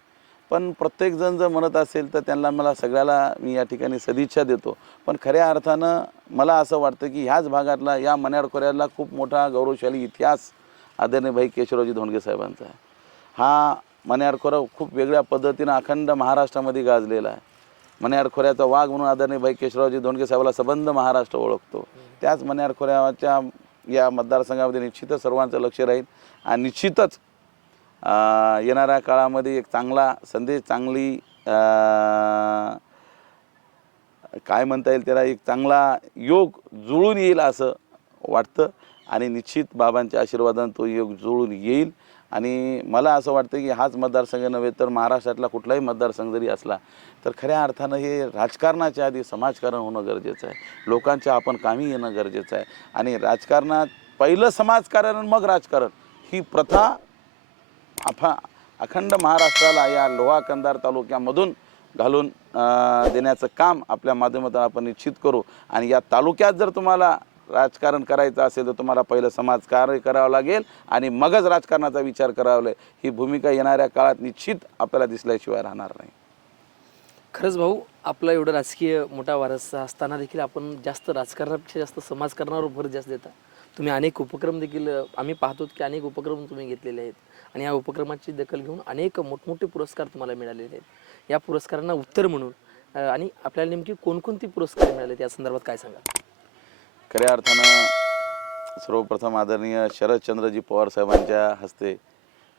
पण प्रत्येकजण जर म्हणत असेल तर त्यांना मला सगळ्याला मी या ठिकाणी सदिच्छा देतो. पण खऱ्या अर्थानं मला असं वाटतं की ह्याच भागातला, या मण्यार खोऱ्याला खूप मोठा गौरवशाली इतिहास आदरणीय भाई केशवरावजी धोंडगे साहेबांचा आहे. हा मण्यार खोरा खूप वेगळ्या पद्धतीनं अखंड महाराष्ट्रामध्ये गाजलेला आहे. मण्यार खोऱ्याचा वाघ म्हणून आदरणीय भाई केशवरावजी धोंडगे साहेबाला संबंध महाराष्ट्र ओळखतो. त्याच मण्यार खोऱ्याच्या या मतदारसंघामध्ये निश्चितच सर्वांचं लक्ष राहील आणि निश्चितच येणाऱ्या काळामध्ये एक चांगला संदेश, चांगली काय म्हणता येईल त्याला, एक चांगला योग जुळून येईल असं वाटतं. आणि निश्चित बाबांच्या आशीर्वादाने तो योग जुळून येईल. आणि मला असं वाटतं की हाच मतदारसंघ नव्हे तर महाराष्ट्रातला कुठलाही मतदारसंघ जरी असला तर खऱ्या अर्थानं हे राजकारणाच्या आधी समाजकारण होणं गरजेचं आहे. लोकांच्या आपण कामी येणं गरजेचं आहे. आणि राजकारणात पहिलं समाजकारण मग राजकारण ही प्रथा अखंड महाराष्ट्राला या लोहा कंधार तालुक्यामधून घालून देण्याचं काम आपल्या माध्यमातून आपण निश्चित करू. आणि या तालुक्यात जर तुम्हाला राजकारण करायचं असेल तर तुम्हाला पहिलं समाजकार्य करावं लागेल आणि मगच राजकारणाचा विचार करावा लागेल. ही भूमिका येणाऱ्या काळात निश्चित आपल्याला दिसल्याशिवाय राहणार नाही. खरंच भाऊ, आपला एवढा राजकीय मोठा वारसा असताना देखील आपण जास्त राजकारणापेक्षा जास्त समाजकारणावर भर जास्त देता. तुम्ही अनेक उपक्रम देखील आम्ही पाहतो की अनेक उपक्रम तुम्ही घेतलेले आहेत आणि या उपक्रमाची दखल घेऊन अनेक मोठमोठे पुरस्कार तुम्हाला मिळालेले आहेत. या पुरस्कारांना उत्तर म्हणून आणि आपल्याला नेमकी कोणकोणती पुरस्कार मिळाले त्या संदर्भात काय सांगा? खऱ्या अर्थानं सर्वप्रथम आदरणीय शरदचंद्रजी पवार साहेबांच्या हस्ते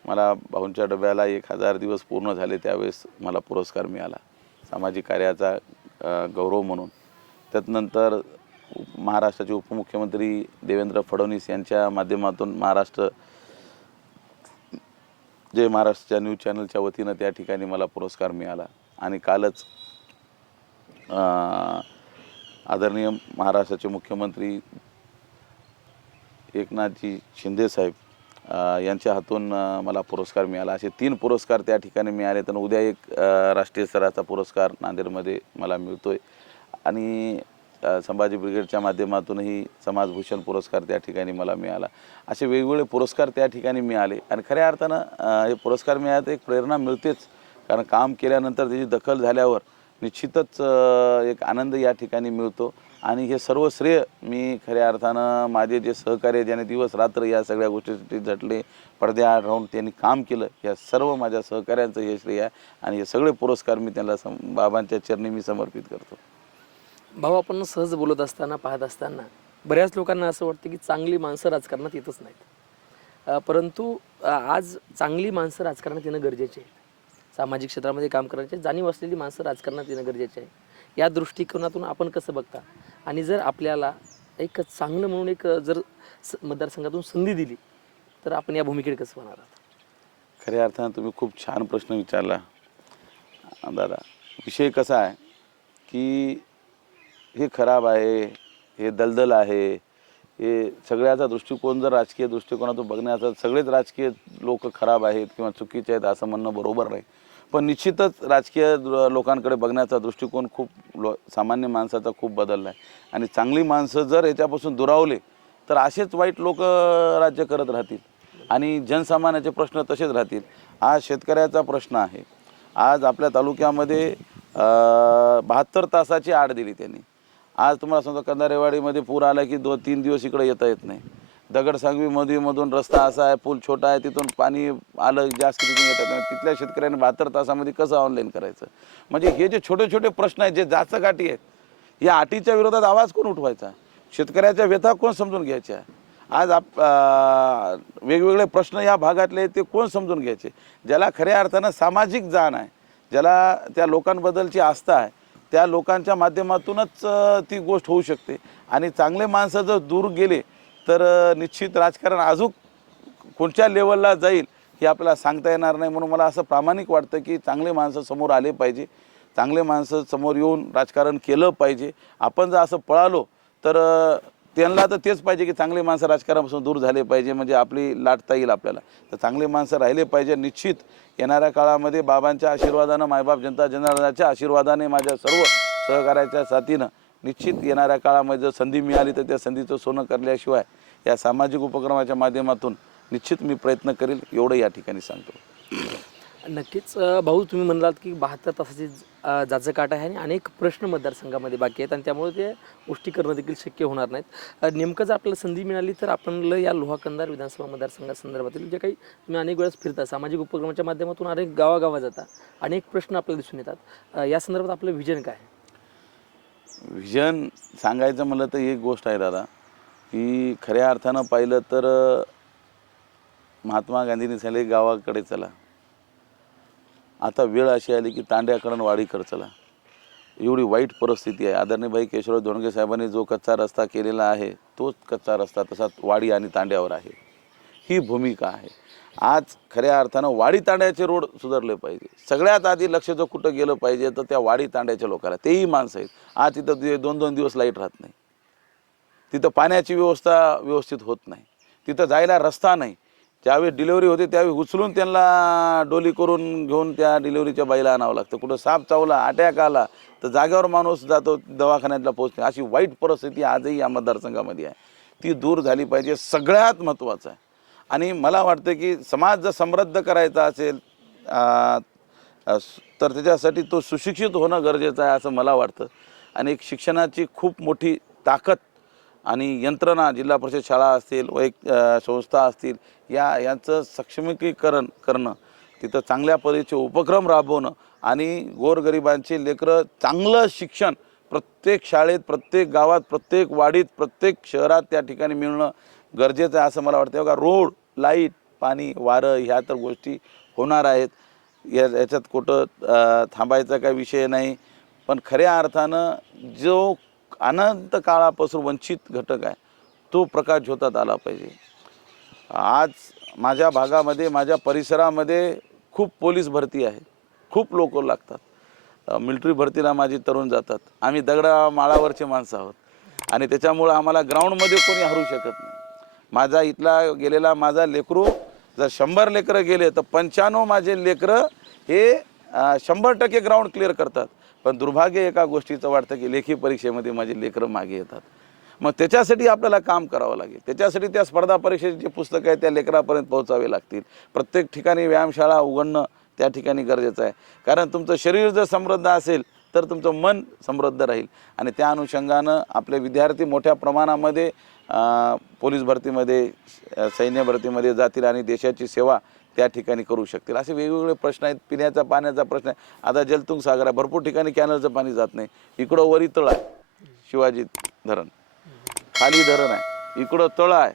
मला भाऊंच्या डब्याला 1000 दिवस पूर्ण झाले त्यावेळेस मला पुरस्कार मिळाला सामाजिक कार्याचा गौरव म्हणून. त्यानंतर महाराष्ट्राचे उपमुख्यमंत्री देवेंद्र फडणवीस यांच्या माध्यमातून महाराष्ट्रच्या न्यूज चॅनलच्या वतीनं त्या ठिकाणी मला पुरस्कार मिळाला. आणि कालच आदरणीय महाराष्ट्राचे मुख्यमंत्री एकनाथजी शिंदे साहेब यांच्या हातून मला पुरस्कार मिळाला. असे 3 पुरस्कार त्या ठिकाणी मिळाले. तर उद्या एक राष्ट्रीय स्तराचा पुरस्कार नांदेडमध्ये मला मिळतोय आणि संभाजी ब्रिगेडच्या माध्यमातूनही समाजभूषण पुरस्कार त्या ठिकाणी मला मिळाला. असे वेगवेगळे पुरस्कार त्या ठिकाणी मिळाले. आणि खऱ्या अर्थानं हे पुरस्कार मिळाले एक प्रेरणा मिळतेच, कारण काम केल्यानंतर त्याची दखल झाल्यावर निश्चितच एक आनंद या ठिकाणी मिळतो. आणि हे सर्व श्रेय मी खऱ्या अर्थानं माझे जे सहकार्य ज्याने दिवस रात्र या सगळ्या गोष्टीसाठी झटले, पडद्याआड राहून त्यांनी काम केलं, या सर्व माझ्या सहकार्यांचं हे श्रेय आहे. आणि हे सगळे पुरस्कार मी त्यांना बाबांच्या चरणी मी समर्पित करतो. भाऊ, आपण सहज बोलत असताना पाहत असताना बऱ्याच लोकांना असं वाटतं की चांगली माणसं राजकारणात येतच नाहीत, परंतु आज चांगली माणसं राजकारणात येणं गरजेचे आहे. सामाजिक क्षेत्रामध्ये काम करण्याची जाणीव असलेली माणसं राजकारणात येणं गरजेचे आहे. या दृष्टिकोनातून आपण कसं बघता? आणि जर आपल्याला एक चांगलं म्हणून एक जर मतदारसंघातून संधी दिली तर आपण या भूमिकेकडे कसं होणार आहात? खऱ्या अर्थानं तुम्ही खूप छान प्रश्न विचारला दादा. विषय कसा आहे की हे खराब आहे, हे दलदल आहे, हे सगळ्याचा दृष्टिकोन जर राजकीय दृष्टिकोनातून बघण्याचा सगळेच राजकीय लोक खराब आहेत किंवा चुकीचे आहेत असं म्हणणं बरोबर नाही. पण निश्चितच राजकीय लोकांकडे बघण्याचा दृष्टिकोन खूप सामान्य माणसाचा खूप बदलला आहे. आणि चांगली माणसं जर याच्यापासून दुरावले तर असेच वाईट लोक राज्य करत राहतील आणि जनसामान्याचे प्रश्न तसेच राहतील. आज शेतकऱ्याचा प्रश्न आहे. आज आपल्या तालुक्यामध्ये 72 तासाची आड दिली त्यांनी. आज तुम्हाला सांगतो कंधारेवाडीमध्ये पूर आला की 2-3 दिवस इकडे येता येत नाही. दगडसांगवीमधून रस्ता असा आहे, पूल छोटा आहे, तिथून पाणी आलं जास्त तिथून येतात नाही. तिथल्या शेतकऱ्यांनी 72 तासामध्ये कसं ऑनलाईन करायचं? म्हणजे हे जे छोटे छोटे प्रश्न आहेत जे जास्त गाठी आहेत, या अटीच्या विरोधात आवाज कोण उठवायचा? शेतकऱ्याच्या व्यथा कोण समजून घ्यायच्या? आज वेगवेगळे प्रश्न या भागातले ते कोण समजून घ्यायचे? ज्याला खऱ्या अर्थानं सामाजिक जाण आहे, ज्याला त्या लोकांबद्दलची आस्था आहे, त्या लोकांच्या माध्यमातूनच ती गोष्ट होऊ शकते. आणि चांगले माणसं जर दूर गेले तर निश्चित राजकारण अजून कोणत्या लेवलला जाईल हे आपल्याला सांगता येणार नाही. म्हणून मला असं प्रामाणिक वाटतं की चांगले माणसं समोर आले पाहिजे, चांगले माणसं समोर येऊन राजकारण केलं पाहिजे. आपण जर असं पळालो तर त्यांना तर तेच पाहिजे की चांगले माणसं राजकारणापासून दूर झाले पाहिजे, म्हणजे आपली लाटता येईल आपल्याला. तर चांगले माणसं राहिले पाहिजे. निश्चित येणाऱ्या काळामध्ये बाबांच्या आशीर्वादानं, मायबाप जनता जनार्दनाच्या आशीर्वादाने, माझ्या सर्व सहकार्याच्या साथीनं निश्चित येणाऱ्या काळामध्ये जर संधी मिळाली तर त्या संधीचं सोनं करल्याशिवाय या सामाजिक उपक्रमाच्या माध्यमातून निश्चित मी प्रयत्न करेल, एवढं या ठिकाणी सांगतो. नक्कीच भाऊ, तुम्ही म्हणालात की 72 तासाची जाचकाट आहे आणि अनेक प्रश्न मतदारसंघामध्ये बाकी आहेत आणि त्यामुळे ते गोष्टी करणं देखील शक्य होणार नाहीत. नेमकं जर आपल्याला संधी मिळाली तर आपण या लोहा कंधार विधानसभा मतदारसंघासंदर्भातील जे काही तुम्ही अनेक वेळेस फिरता, सामाजिक उपक्रमाच्या माध्यमातून अनेक गावागावात जाता, अनेक प्रश्न आपल्याला दिसून येतात. या संदर्भात आपलं व्हिजन काय आहे? व्हिजन सांगायचं म्हणलं तर एक गोष्ट आहे दादा, की खऱ्या अर्थानं पाहिलं तर महात्मा गांधींनी सांगितले गावाकडे चला. आता वेळ अशी आली की तांड्याकडून वाडीकडे चला. एवढी वाईट परिस्थिती आहे. आदरणीय भाई केशवराव धोंडगे साहेबांनी जो कच्चा रस्ता केलेला आहे तोच कच्चा रस्ता तसाच वाडी आणि तांड्यावर आहे. ही भूमिका आहे. आज खऱ्या अर्थानं वाडी तांड्याचे रोड सुधारले पाहिजे. सगळ्यात आधी लक्ष जर कुठं गेलं पाहिजे तर त्या वाडी तांड्याच्या लोकांना. तेही माणसं आहेत. आज तिथं 2-2 दिवस लाईट राहत नाही, तिथं पाण्याची व्यवस्था व्यवस्थित होत नाही, तिथं जायला रस्ता नाही. ज्यावेळी डिलिव्हरी होते त्यावेळी उचलून त्यांना डोली करून घेऊन त्या डिलिव्हरीच्या बाईला आणावं लागतं. कुठं साप चावला, अटॅक आला तर जागेवर माणूस जातो दवाखान्यातला पोहोचते. अशी वाईट परिस्थिती आजही या मतदारसंघामध्ये आहे. ती दूर झाली पाहिजे, सगळ्यात महत्त्वाचं आहे. आणि मला वाटतं की समाज जर समृद्ध करायचा असेल तर त्याच्यासाठी तो सुशिक्षित होणं गरजेचं आहे असं मला वाटतं. आणि एक शिक्षणाची खूप मोठी ताकद आणि यंत्रणा, जिल्हा परिषद शाळा असतील, संस्था असतील, यांचं सक्षमीकरण करणं, तिथं चांगल्या पद्धतीचे उपक्रम राबवणं आणि गोरगरिबांचे लेकरं चांगलं शिक्षण प्रत्येक शाळेत, प्रत्येक गावात, प्रत्येक वाडीत, प्रत्येक शहरात त्या ठिकाणी मिळणं गरजेचं आहे असं मला वाटतं. बघा, रोड, लाईट, पाणी, वारं ह्या तर गोष्टी होणार आहेत. याच्यात कुठं थांबायचा काही विषय नाही. पण खऱ्या अर्थानं जो अनंत काळापासून वंचित घटक आहे तो प्रकाश झोतात आला पाहिजे. आज माझ्या भागामध्ये, माझ्या परिसरामध्ये खूप पोलीस भरती आहे, खूप लोक लागतात. मिलिटरी भरतीला माझी तरुण जातात. आम्ही दगडा माळावरचे माणसं आहोत आणि त्याच्यामुळं आम्हाला ग्राउंडमध्ये कोणी हरू शकत नाही. माझा इथला गेलेला माझा लेकरू जर 100 लेकरं गेले तर 95 माझे लेकरं हे 100% ग्राउंड क्लिअर करतात. पण दुर्भाग्य एका गोष्टीचं वाटतं की लेखी परीक्षेमध्ये माझे लेकरं मागे येतात. मग त्याच्यासाठी आपल्याला काम करावं लागेल. त्याच्यासाठी त्या स्पर्धा परीक्षेचे जे पुस्तकं आहेत त्या लेकरापर्यंत पोहोचावे लागतील. प्रत्येक ठिकाणी व्यायामशाळा उघडणं त्या ठिकाणी गरजेचं आहे. कारण तुमचं शरीर जर समृद्ध असेल तर तुमचं मन समृद्ध राहील. आणि त्या अनुषंगानं आपले विद्यार्थी मोठ्या प्रमाणामध्ये पोलीस भरतीमध्ये, सैन्य भरतीमध्ये जातील आणि देशाची सेवा त्या ठिकाणी करू शकतील. असे वेगवेगळे प्रश्न आहेत. पिण्याचा पाण्याचा प्रश्न आहे. आता जलतुंग सागर आहे, भरपूर ठिकाणी कॅनलचं पाणी जात नाही. इकडं वरी तळ आहे, शिवाजी धरण, खाली धरण आहे, इकडं तळ आहे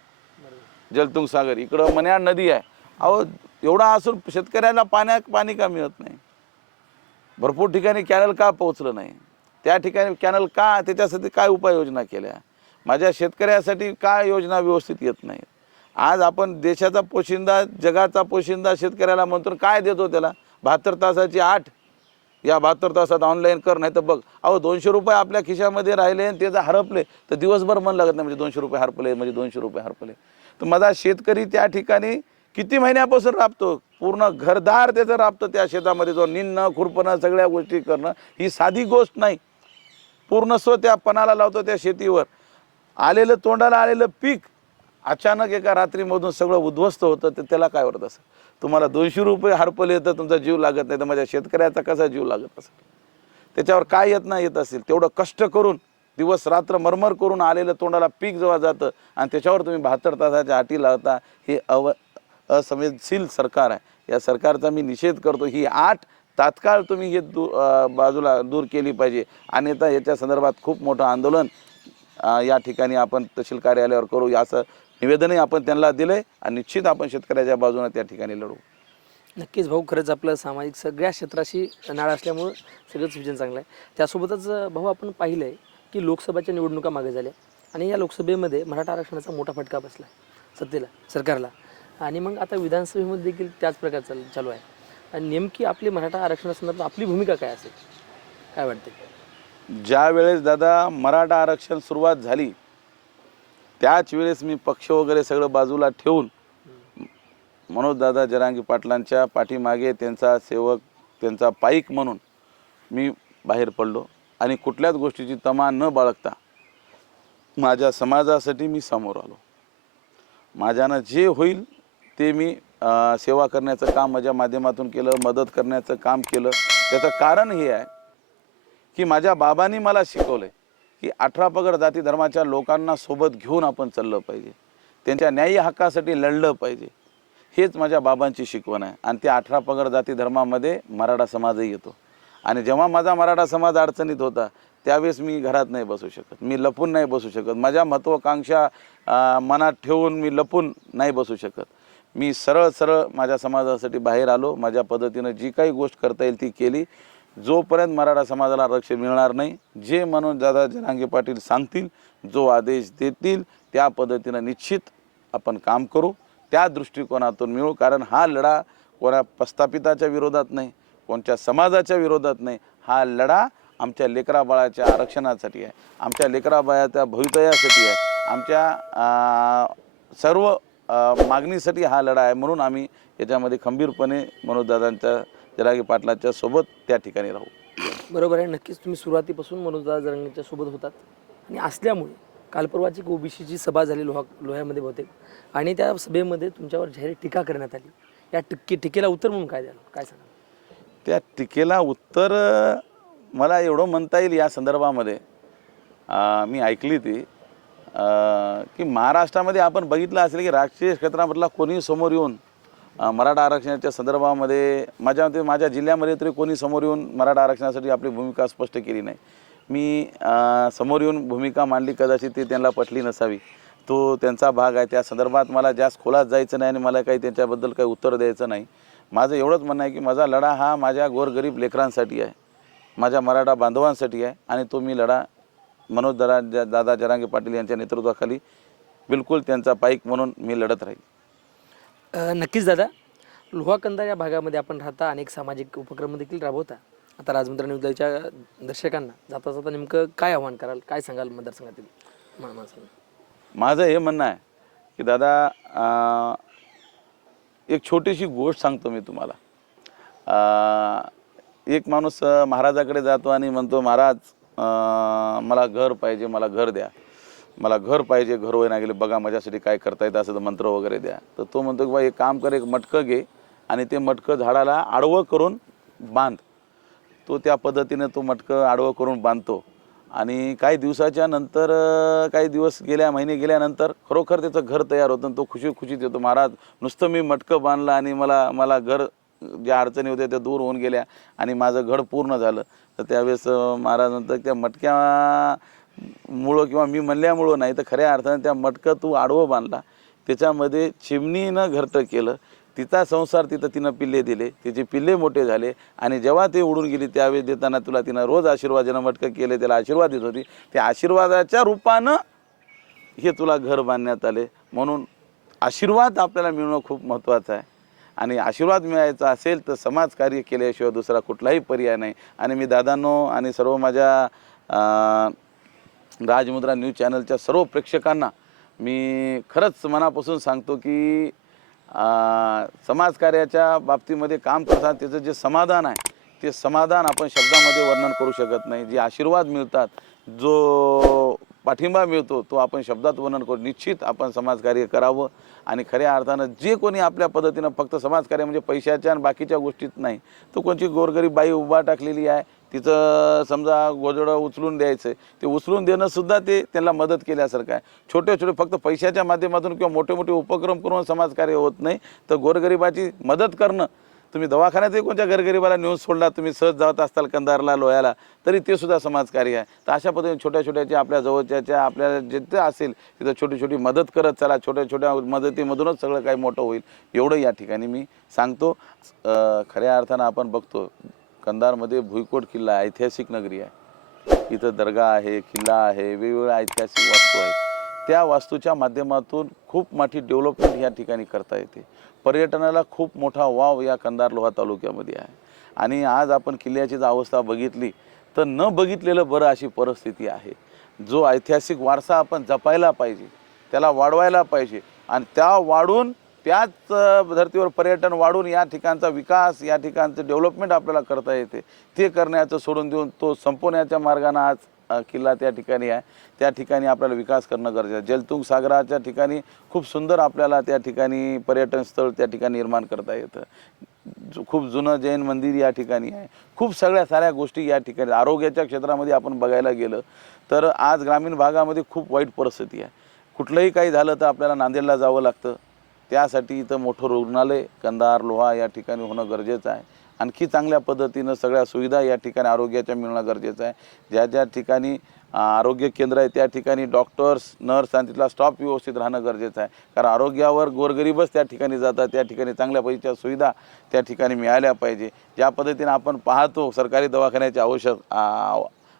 जलतुंग सागर, इकडं मन्याड नदी आहे. अहो, एवढा असून शेतकऱ्याला पाणी का मिळत नाही? भरपूर ठिकाणी कॅनल का पोहोचलं नाही? त्या ठिकाणी कॅनल का, त्याच्यासाठी काय उपाययोजना केल्या? माझ्या शेतकऱ्यासाठी काय योजना व्यवस्थित येत नाहीत? आज आपण देशाचा पोशिंदा, जगाचा पोशिंदा शेतकऱ्याला म्हणतो, काय देतो त्याला? 72 तासाची 8, या 72 तासात ऑनलाईन कर, नाही तर बघ. अहो, 200 रुपये आपल्या खिशामध्ये राहिले आणि ते जर हरपले तर दिवसभर मन लागत नाही. म्हणजे 200 रुपये हरपले, म्हणजे 200 रुपये हरपले. तर माझा शेतकरी त्या ठिकाणी किती महिन्यापासून राबतो, पूर्ण घरदार त्याचं राबतं त्या शेतामध्ये. जो निंदणं, खुरपणं, सगळ्या गोष्टी करणं ही साधी गोष्ट नाही. पूर्णस्व त्या पणाला लावतो त्या शेतीवर. आलेलं, तोंडाला आलेलं पीक अचानक एका रात्रीमधून सगळं उद्ध्वस्त होतं, तर त्याला काय वाटत असेल? तुम्हाला 200 रुपये हरपले तर तुमचा जीव लागत नाही, तर माझ्या शेतकऱ्याचा कसा जीव लागत असेल? त्याच्यावर काय येतना येत असेल? तेवढं कष्ट करून, दिवस रात्र मरमर करून आलेलं तोंडाला पीक जेव्हा जातं आणि त्याच्यावर तुम्ही 72 तासाच्या अटी लावता, हे असंवेदनशील सरकार आहे. या सरकारचा मी निषेध करतो. ही 8 तात्काळ तुम्ही हे बाजूला दूर केली पाहिजे. अन्यथा याच्या संदर्भात खूप मोठं आंदोलन या ठिकाणी आपण तहसील कार्यालयावर करू, असं निवेदनही आपण त्यांना दिलंय आणि निश्चित आपण शेतकऱ्याच्या बाजूने त्या ठिकाणी लढू. नक्कीच भाऊ, खरंच आपलं सामाजिक सगळ्या क्षेत्राशी नाळ असल्यामुळं सगळंच विजन चांगलं आहे. त्यासोबतच भाऊ, आपण पाहिलं आहे की लोकसभेच्या निवडणुका मागे झाल्या आणि या लोकसभेमध्ये मराठा आरक्षणाचा मोठा फटका बसला सत्तेला, सरकारला. आणि मग आता विधानसभेमध्ये देखील त्याच प्रकार चालू आहे. आणि नेमकी आपली मराठा आरक्षणासंदर्भात आपली भूमिका काय असेल, काय वाटते? ज्या वेळेस दादा मराठा आरक्षण सुरुवात झाली त्याच वेळेस मी पक्ष वगैरे सगळं बाजूला ठेवून मनोज दादा जरांगे पाटलांच्या पाठीमागे त्यांचा सेवक, त्यांचा पाईक म्हणून मी बाहेर पडलो आणि कुठल्याच गोष्टीची तमा न बाळगता माझ्या समाजासाठी मी समोर आलो. माझ्यानं जे होईल ते मी सेवा करण्याचं काम माझ्या माध्यमातून केलं, मदत करण्याचं काम केलं. त्याचं कारण हे आहे की माझ्या बाबांनी मला शिकवलं की 18 पगड जाती धर्माच्या लोकांना सोबत घेऊन आपण चाललं पाहिजे, त्यांच्या न्याय्य हक्कासाठी लढलं पाहिजे. हेच माझ्या बाबांची शिकवण आहे. आणि त्या 18 पगड जाती धर्मामध्ये मराठा समाजही येतो. आणि जेव्हा माझा मराठा समाज अडचणीत होता त्यावेळेस मी घरात नाही बसू शकत, मी लपून नाही बसू शकत. माझ्या महत्त्वाकांक्षा मनात ठेवून मी लपून नाही बसू शकत. मी सरळ माझ्या समाजासाठी बाहेर आलो. माझ्या पद्धतीनं जी काही गोष्ट करता येईल ती केली. जोपर्यंत मराठा समाजाला आरक्षण मिळणार नाही, जे मनोज दादा जरांगे पाटील सांगतील, जो आदेश देतील त्या पद्धतीनं निश्चित आपण काम करू, त्या दृष्टिकोनातून मिळू. कारण हा लढा कोणा प्रस्थापिताच्या विरोधात नाही, कोणत्या समाजाच्या विरोधात नाही. हा लढा आमच्या लेकराबाळाच्या आरक्षणासाठी आहे, आमच्या लेकराबाळाच्या भवितव्यासाठी आहे, आमच्या सर्व मागणीसाठी हा लढा आहे. म्हणून आम्ही याच्यामध्ये खंबीरपणे मनोजदादांच्या जरांगे पाटलांच्या सोबत त्या ठिकाणी राहू. बरोबर आहे. नक्कीच तुम्ही सुरुवातीपासून मनोजदादा जरांगेंच्या सोबत होतात आणि असल्यामुळे काल परवाची ओबीसीची सभा झाली लोह्यामध्ये बहुतेक, आणि त्या सभेमध्ये तुमच्यावर जाहीर टीका करण्यात आली. या टीकेला उत्तर म्हणून काय द्याल, काय सांगाल? त्या टीकेला उत्तर मला एवढं म्हणता येईल या संदर्भामध्ये, मी ऐकली ती की महाराष्ट्रामध्ये आपण बघितलं असेल की राजकीय क्षेत्रामधला कोणी समोर येऊन मराठा आरक्षणाच्या संदर्भामध्ये माझ्या जिल्ह्यामध्ये तरी कोणी समोर येऊन मराठा आरक्षणासाठी आपली भूमिका स्पष्ट केली नाही. मी समोर येऊन भूमिका मांडली, कदाचित ती त्यांना पटली नसावी, तो त्यांचा भाग आहे. त्या संदर्भात मला जास्त खोलात जायचं नाही आणि मला काही त्यांच्याबद्दल काही उत्तर द्यायचं नाही. माझं एवढंच म्हणणं आहे की माझा लढा हा माझ्या गोरगरीब लेकरांसाठी आहे, माझ्या मराठा बांधवांसाठी आहे, आणि तो मी लढा दादा जरांगे पाटील यांच्या नेतृत्वाखाली बिलकुल त्यांचा पाईक म्हणून मी लढत राहील. नक्कीच दादा, लोहा कंधार या भागामध्ये आपण राहता, अनेक सामाजिक उपक्रम देखील राबवता. आता राजमुद्रा न्यूजच्या दर्शकांना जाता जाता नेमकं काय आव्हान कराल, काय सांगाल मतदारसंघातील माणसांना? माझं हे म्हणणं आहे की दादा, एक छोटीशी गोष्ट सांगतो मी तुम्हाला. एक माणूस महाराजाकडे जातो आणि म्हणतो, महाराज मला घर पाहिजे, मला घर द्या, मला घर पाहिजे, घर होईना गेले, बघा माझ्यासाठी काय करता येतं असं तर मंत्र वगैरे द्या. तर तो म्हणतो की बा एक काम कर, एक मटकं घे आणि ते मटकं झाडाला आडवं करून बांध. तो त्या पद्धतीने तो मटकं आडवं करून बांधतो आणि काही दिवसाच्या नंतर, काही दिवस महिने गेल्यानंतर खरोखर त्याचं घर तयार होतं आणि तो खुशीत येतो, महाराज नुसतं मी मटकं बांधलं आणि मला घर, ज्या अडचणी होत्या त्या दूर होऊन गेल्या आणि माझं घर पूर्ण झालं. तर त्यावेळेस महाराज म्हणतात त्या मटक्यामुळं किंवा मी म्हणल्यामुळं नाही, तर खऱ्या अर्थाने त्या मटकं तू आडवं बांधला, त्याच्यामध्ये चिमणीनं घरटं केलं, तिचा संसार तिथं तिनं पिल्ले दिले, तिचे पिल्ले मोठे झाले आणि जेव्हा ते उडून गेली त्यावेळेस देताना तुला तिनं रोज आशीर्वादानं मटकं केले, त्याला आशीर्वाद देत होती. त्या आशीर्वादाच्या रूपानं हे तुला घर बांधण्यात आले. म्हणून आशीर्वाद आपल्याला मिळणं खूप महत्त्वाचं आहे आणि आशीर्वाद मिळायचा असेल तर समाजकार्य केल्याशिवाय दुसरा कुठलाही पर्याय नाही. आणि मी दादांनो आणि सर्व माझ्या राजमुद्रा न्यूज चॅनलच्या सर्व प्रेक्षकांना मी खरंच मनापासून सांगतो की समाजकार्याच्या बाबतीमध्ये काम करतात त्याचं जे समाधान आहे ते समाधान आपण शब्दामध्ये वर्णन करू शकत नाही. जे आशीर्वाद मिळतात, जो पाठिंबा मिळतो तो आपण शब्दात वर्णन करू. निश्चित आपण समाजकार्य करावं आणि खऱ्या अर्थानं जे कोणी आपल्या पद्धतीनं फक्त समाजकार्य म्हणजे पैशाच्या आणि बाकीच्या गोष्टीत नाही, तो कोणची गोरगरीब बाई उभा टाकलेली आहे, तिचं समजा गोजडं उचलून द्यायचं आहे, ते उचलून देणंसुद्धा ते त्यांना मदत केल्यासारखं आहे. छोटे फक्त पैशाच्या माध्यमातून किंवा मोठे उपक्रम करून समाजकार्य होत नाही, तर गोरगरिबाची मदत करणं. तुम्ही दवाखान्यातही कोणत्या गरगरिबाला नेऊन सोडला, तुम्ही सहज जात असताल कंधारला, लोह्याला, तरी ते सुद्धा समाजकार्य आहे. तर अशा पद्धतीने छोट्याचे आपल्या जवळच्या आपल्याला जिथं असेल तिथं छोटी मदत करत चला. छोट्या मदतीमधूनच सगळं काही मोठं होईल, एवढं या ठिकाणी मी सांगतो. खऱ्या अर्थानं आपण बघतो कंधारमध्ये भुईकोट किल्ला ऐतिहासिक नगरी आहे, इथं दर्गा आहे, किल्ला आहे, वेगवेगळ्या ऐतिहासिक वास्तू आहेत. त्या वास्तूच्या माध्यमातून खूप मोठी डेव्हलपमेंट या ठिकाणी करता येते. पर्यटनाला खूप मोठा वाव या कंधार लोहा तालुक्यामध्ये आहे. आणि आज आपण किल्ल्याची जर अवस्था बघितली तर न बघितलेलं बरं अशी परिस्थिती आहे. जो ऐतिहासिक वारसा आपण जपायला पाहिजे, त्याला वाढवायला पाहिजे आणि वाढून त्याच धर्तीवर पर्यटन वाढून या ठिकाणचा विकास, या ठिकाणचं डेव्हलपमेंट आपल्याला करता येते. ते करण्याचं सोडून देऊन तो संपवण्याच्या मार्गाने आज किल्ला त्या ठिकाणी आहे. त्या ठिकाणी आपल्याला विकास करणं गरजेचं आहे. जलतुंग सागराच्या ठिकाणी खूप सुंदर आपल्याला त्या ठिकाणी पर्यटन स्थळ त्या ठिकाणी निर्माण करता येतं. खूप जुनं जैन मंदिर या ठिकाणी आहे. खूप साऱ्या गोष्टी या ठिकाणी. आरोग्याच्या क्षेत्रामध्ये आपण बघायला गेलं तर आज ग्रामीण भागामध्ये खूप वाईट परिस्थिती आहे. कुठलंही काही झालं तर आपल्याला नांदेडला जावं लागतं. त्यासाठी इथं मोठं रुग्णालय कंधार लोहा या ठिकाणी होणं गरजेचं आहे. आणखी चांगल्या पद्धतीनं सगळ्या सुविधा या ठिकाणी आरोग्याच्या मिळणं गरजेचं आहे. ज्या ठिकाणी आरोग्य केंद्र आहे त्या ठिकाणी डॉक्टर्स, नर्स आणि तिथला स्टाफ व्यवस्थित राहणं गरजेचं आहे. कारण आरोग्यावर गोरगरीबच त्या ठिकाणी जातात. त्या ठिकाणी चांगल्या पद्धतीच्या सुविधा त्या ठिकाणी मिळाल्या पाहिजे. ज्या पद्धतीने आपण पाहतो सरकारी दवाखान्याची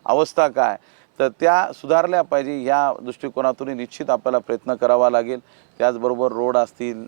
अवस्था काय, तर त्या सुधारल्या पाहिजे. ह्या दृष्टिकोनातून निश्चित आपल्याला प्रयत्न करावा लागेल. त्याचबरोबर रोड असतील,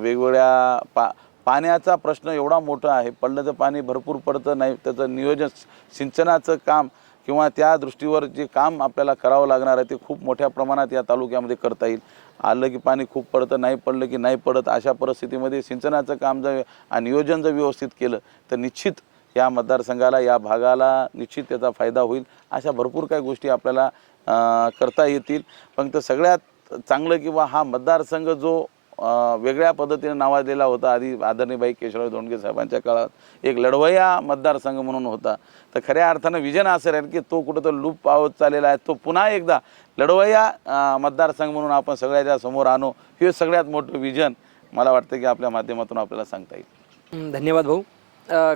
वेगवेगळ्या पाण्याचा प्रश्न एवढा मोठा आहे. पडलं तर पाणी भरपूर पडतं नाही, त्याचं नियोजन सिंचनाचं काम किंवा त्या दृष्टीवर जे काम आपल्याला करावं लागणार आहे ते खूप मोठ्या प्रमाणात या तालुक्यामध्ये करता येईल. आलं की पाणी खूप पडतं, नाही पडलं की नाही पडत, अशा परिस्थितीमध्ये सिंचनाचं काम जर नियोजन जर व्यवस्थित केलं तर निश्चित या मतदारसंघाला, या भागाला निश्चित त्याचा फायदा होईल. अशा भरपूर काही गोष्टी आपल्याला करता येतील. फक्त सगळ्यात चांगलं किंवा हा मतदारसंघ जो वेगळ्या पद्धतीने नावाजलेला होता आधी आदरणीय केशवराव धोंडगे साहेबांच्या काळात एक लढवय्या मतदारसंघ म्हणून होता, तर खऱ्या अर्थानं विजन असं राहील की तो कुठं तर लूप पावत चाललेला आहे. तो पुन्हा एकदा लढवय्या मतदारसंघ म्हणून आपण सगळ्याच्या समोर आणू, हे सगळ्यात मोठं विजन मला वाटतं की आपल्या माध्यमातून आपल्याला सांगता येईल. धन्यवाद भाऊ.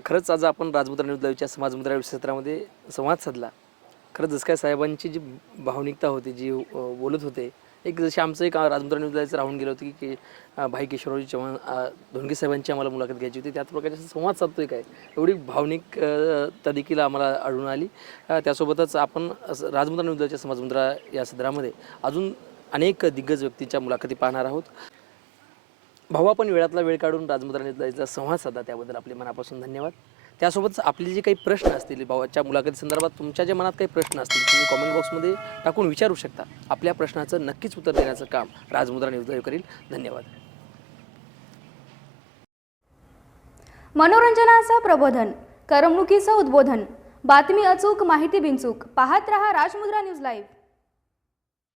खरंच आज आपण राजमुद्रा न्यूज लाईव्हच्या समाज मुद्रा क्षेत्रामध्ये संवाद साधला. खरंच जसं काय साहेबांची जी भावनिकता होती, जी बोलत होते, एक जशी आमचं एक राजमुद्रा न्यूज लाईव्हचं राहून गेलं होतं की भाई केशवरावजी चव्हाण धोंडगे साहेबांची आम्हाला मुलाखत घ्यायची होती. त्याच प्रकारचे संवाद साधतोय काय, एवढी भावनिक त्या देखील आम्हाला आढळून आली. त्यासोबतच आपण राजमुद्रा न्यूज लाईव्हच्या समाज मुद्रा या सदरामध्ये अजून अनेक दिग्गज व्यक्तींच्या मुलाखती पाहणार आहोत. भाऊ, आपण वेळातला वेळ काढून राजमुद्रा न्यूज लाईव्हचा संवाद साधा त्याबद्दल आपले मनापासून धन्यवाद. त्यासोबतच आपले जे काही प्रश्न असतील भावाच्या मुलाखती संदर्भात, तुमच्या ज्या मनात काही प्रश्न असतील तुम्ही कॉमेंट बॉक्समध्ये टाकून विचारू शकता. आपल्या प्रश्नाचं नक्कीच उत्तर देण्याचं काम राजमुद्रा न्यूज लाईव्ह करील. धन्यवाद. मनोरंजनाचं प्रबोधन, करमणुकीचं उद्बोधन, बातमी अचूक, माहिती बिनचूक. पाहत रहा राजमुद्रा न्यूज लाईव्ह.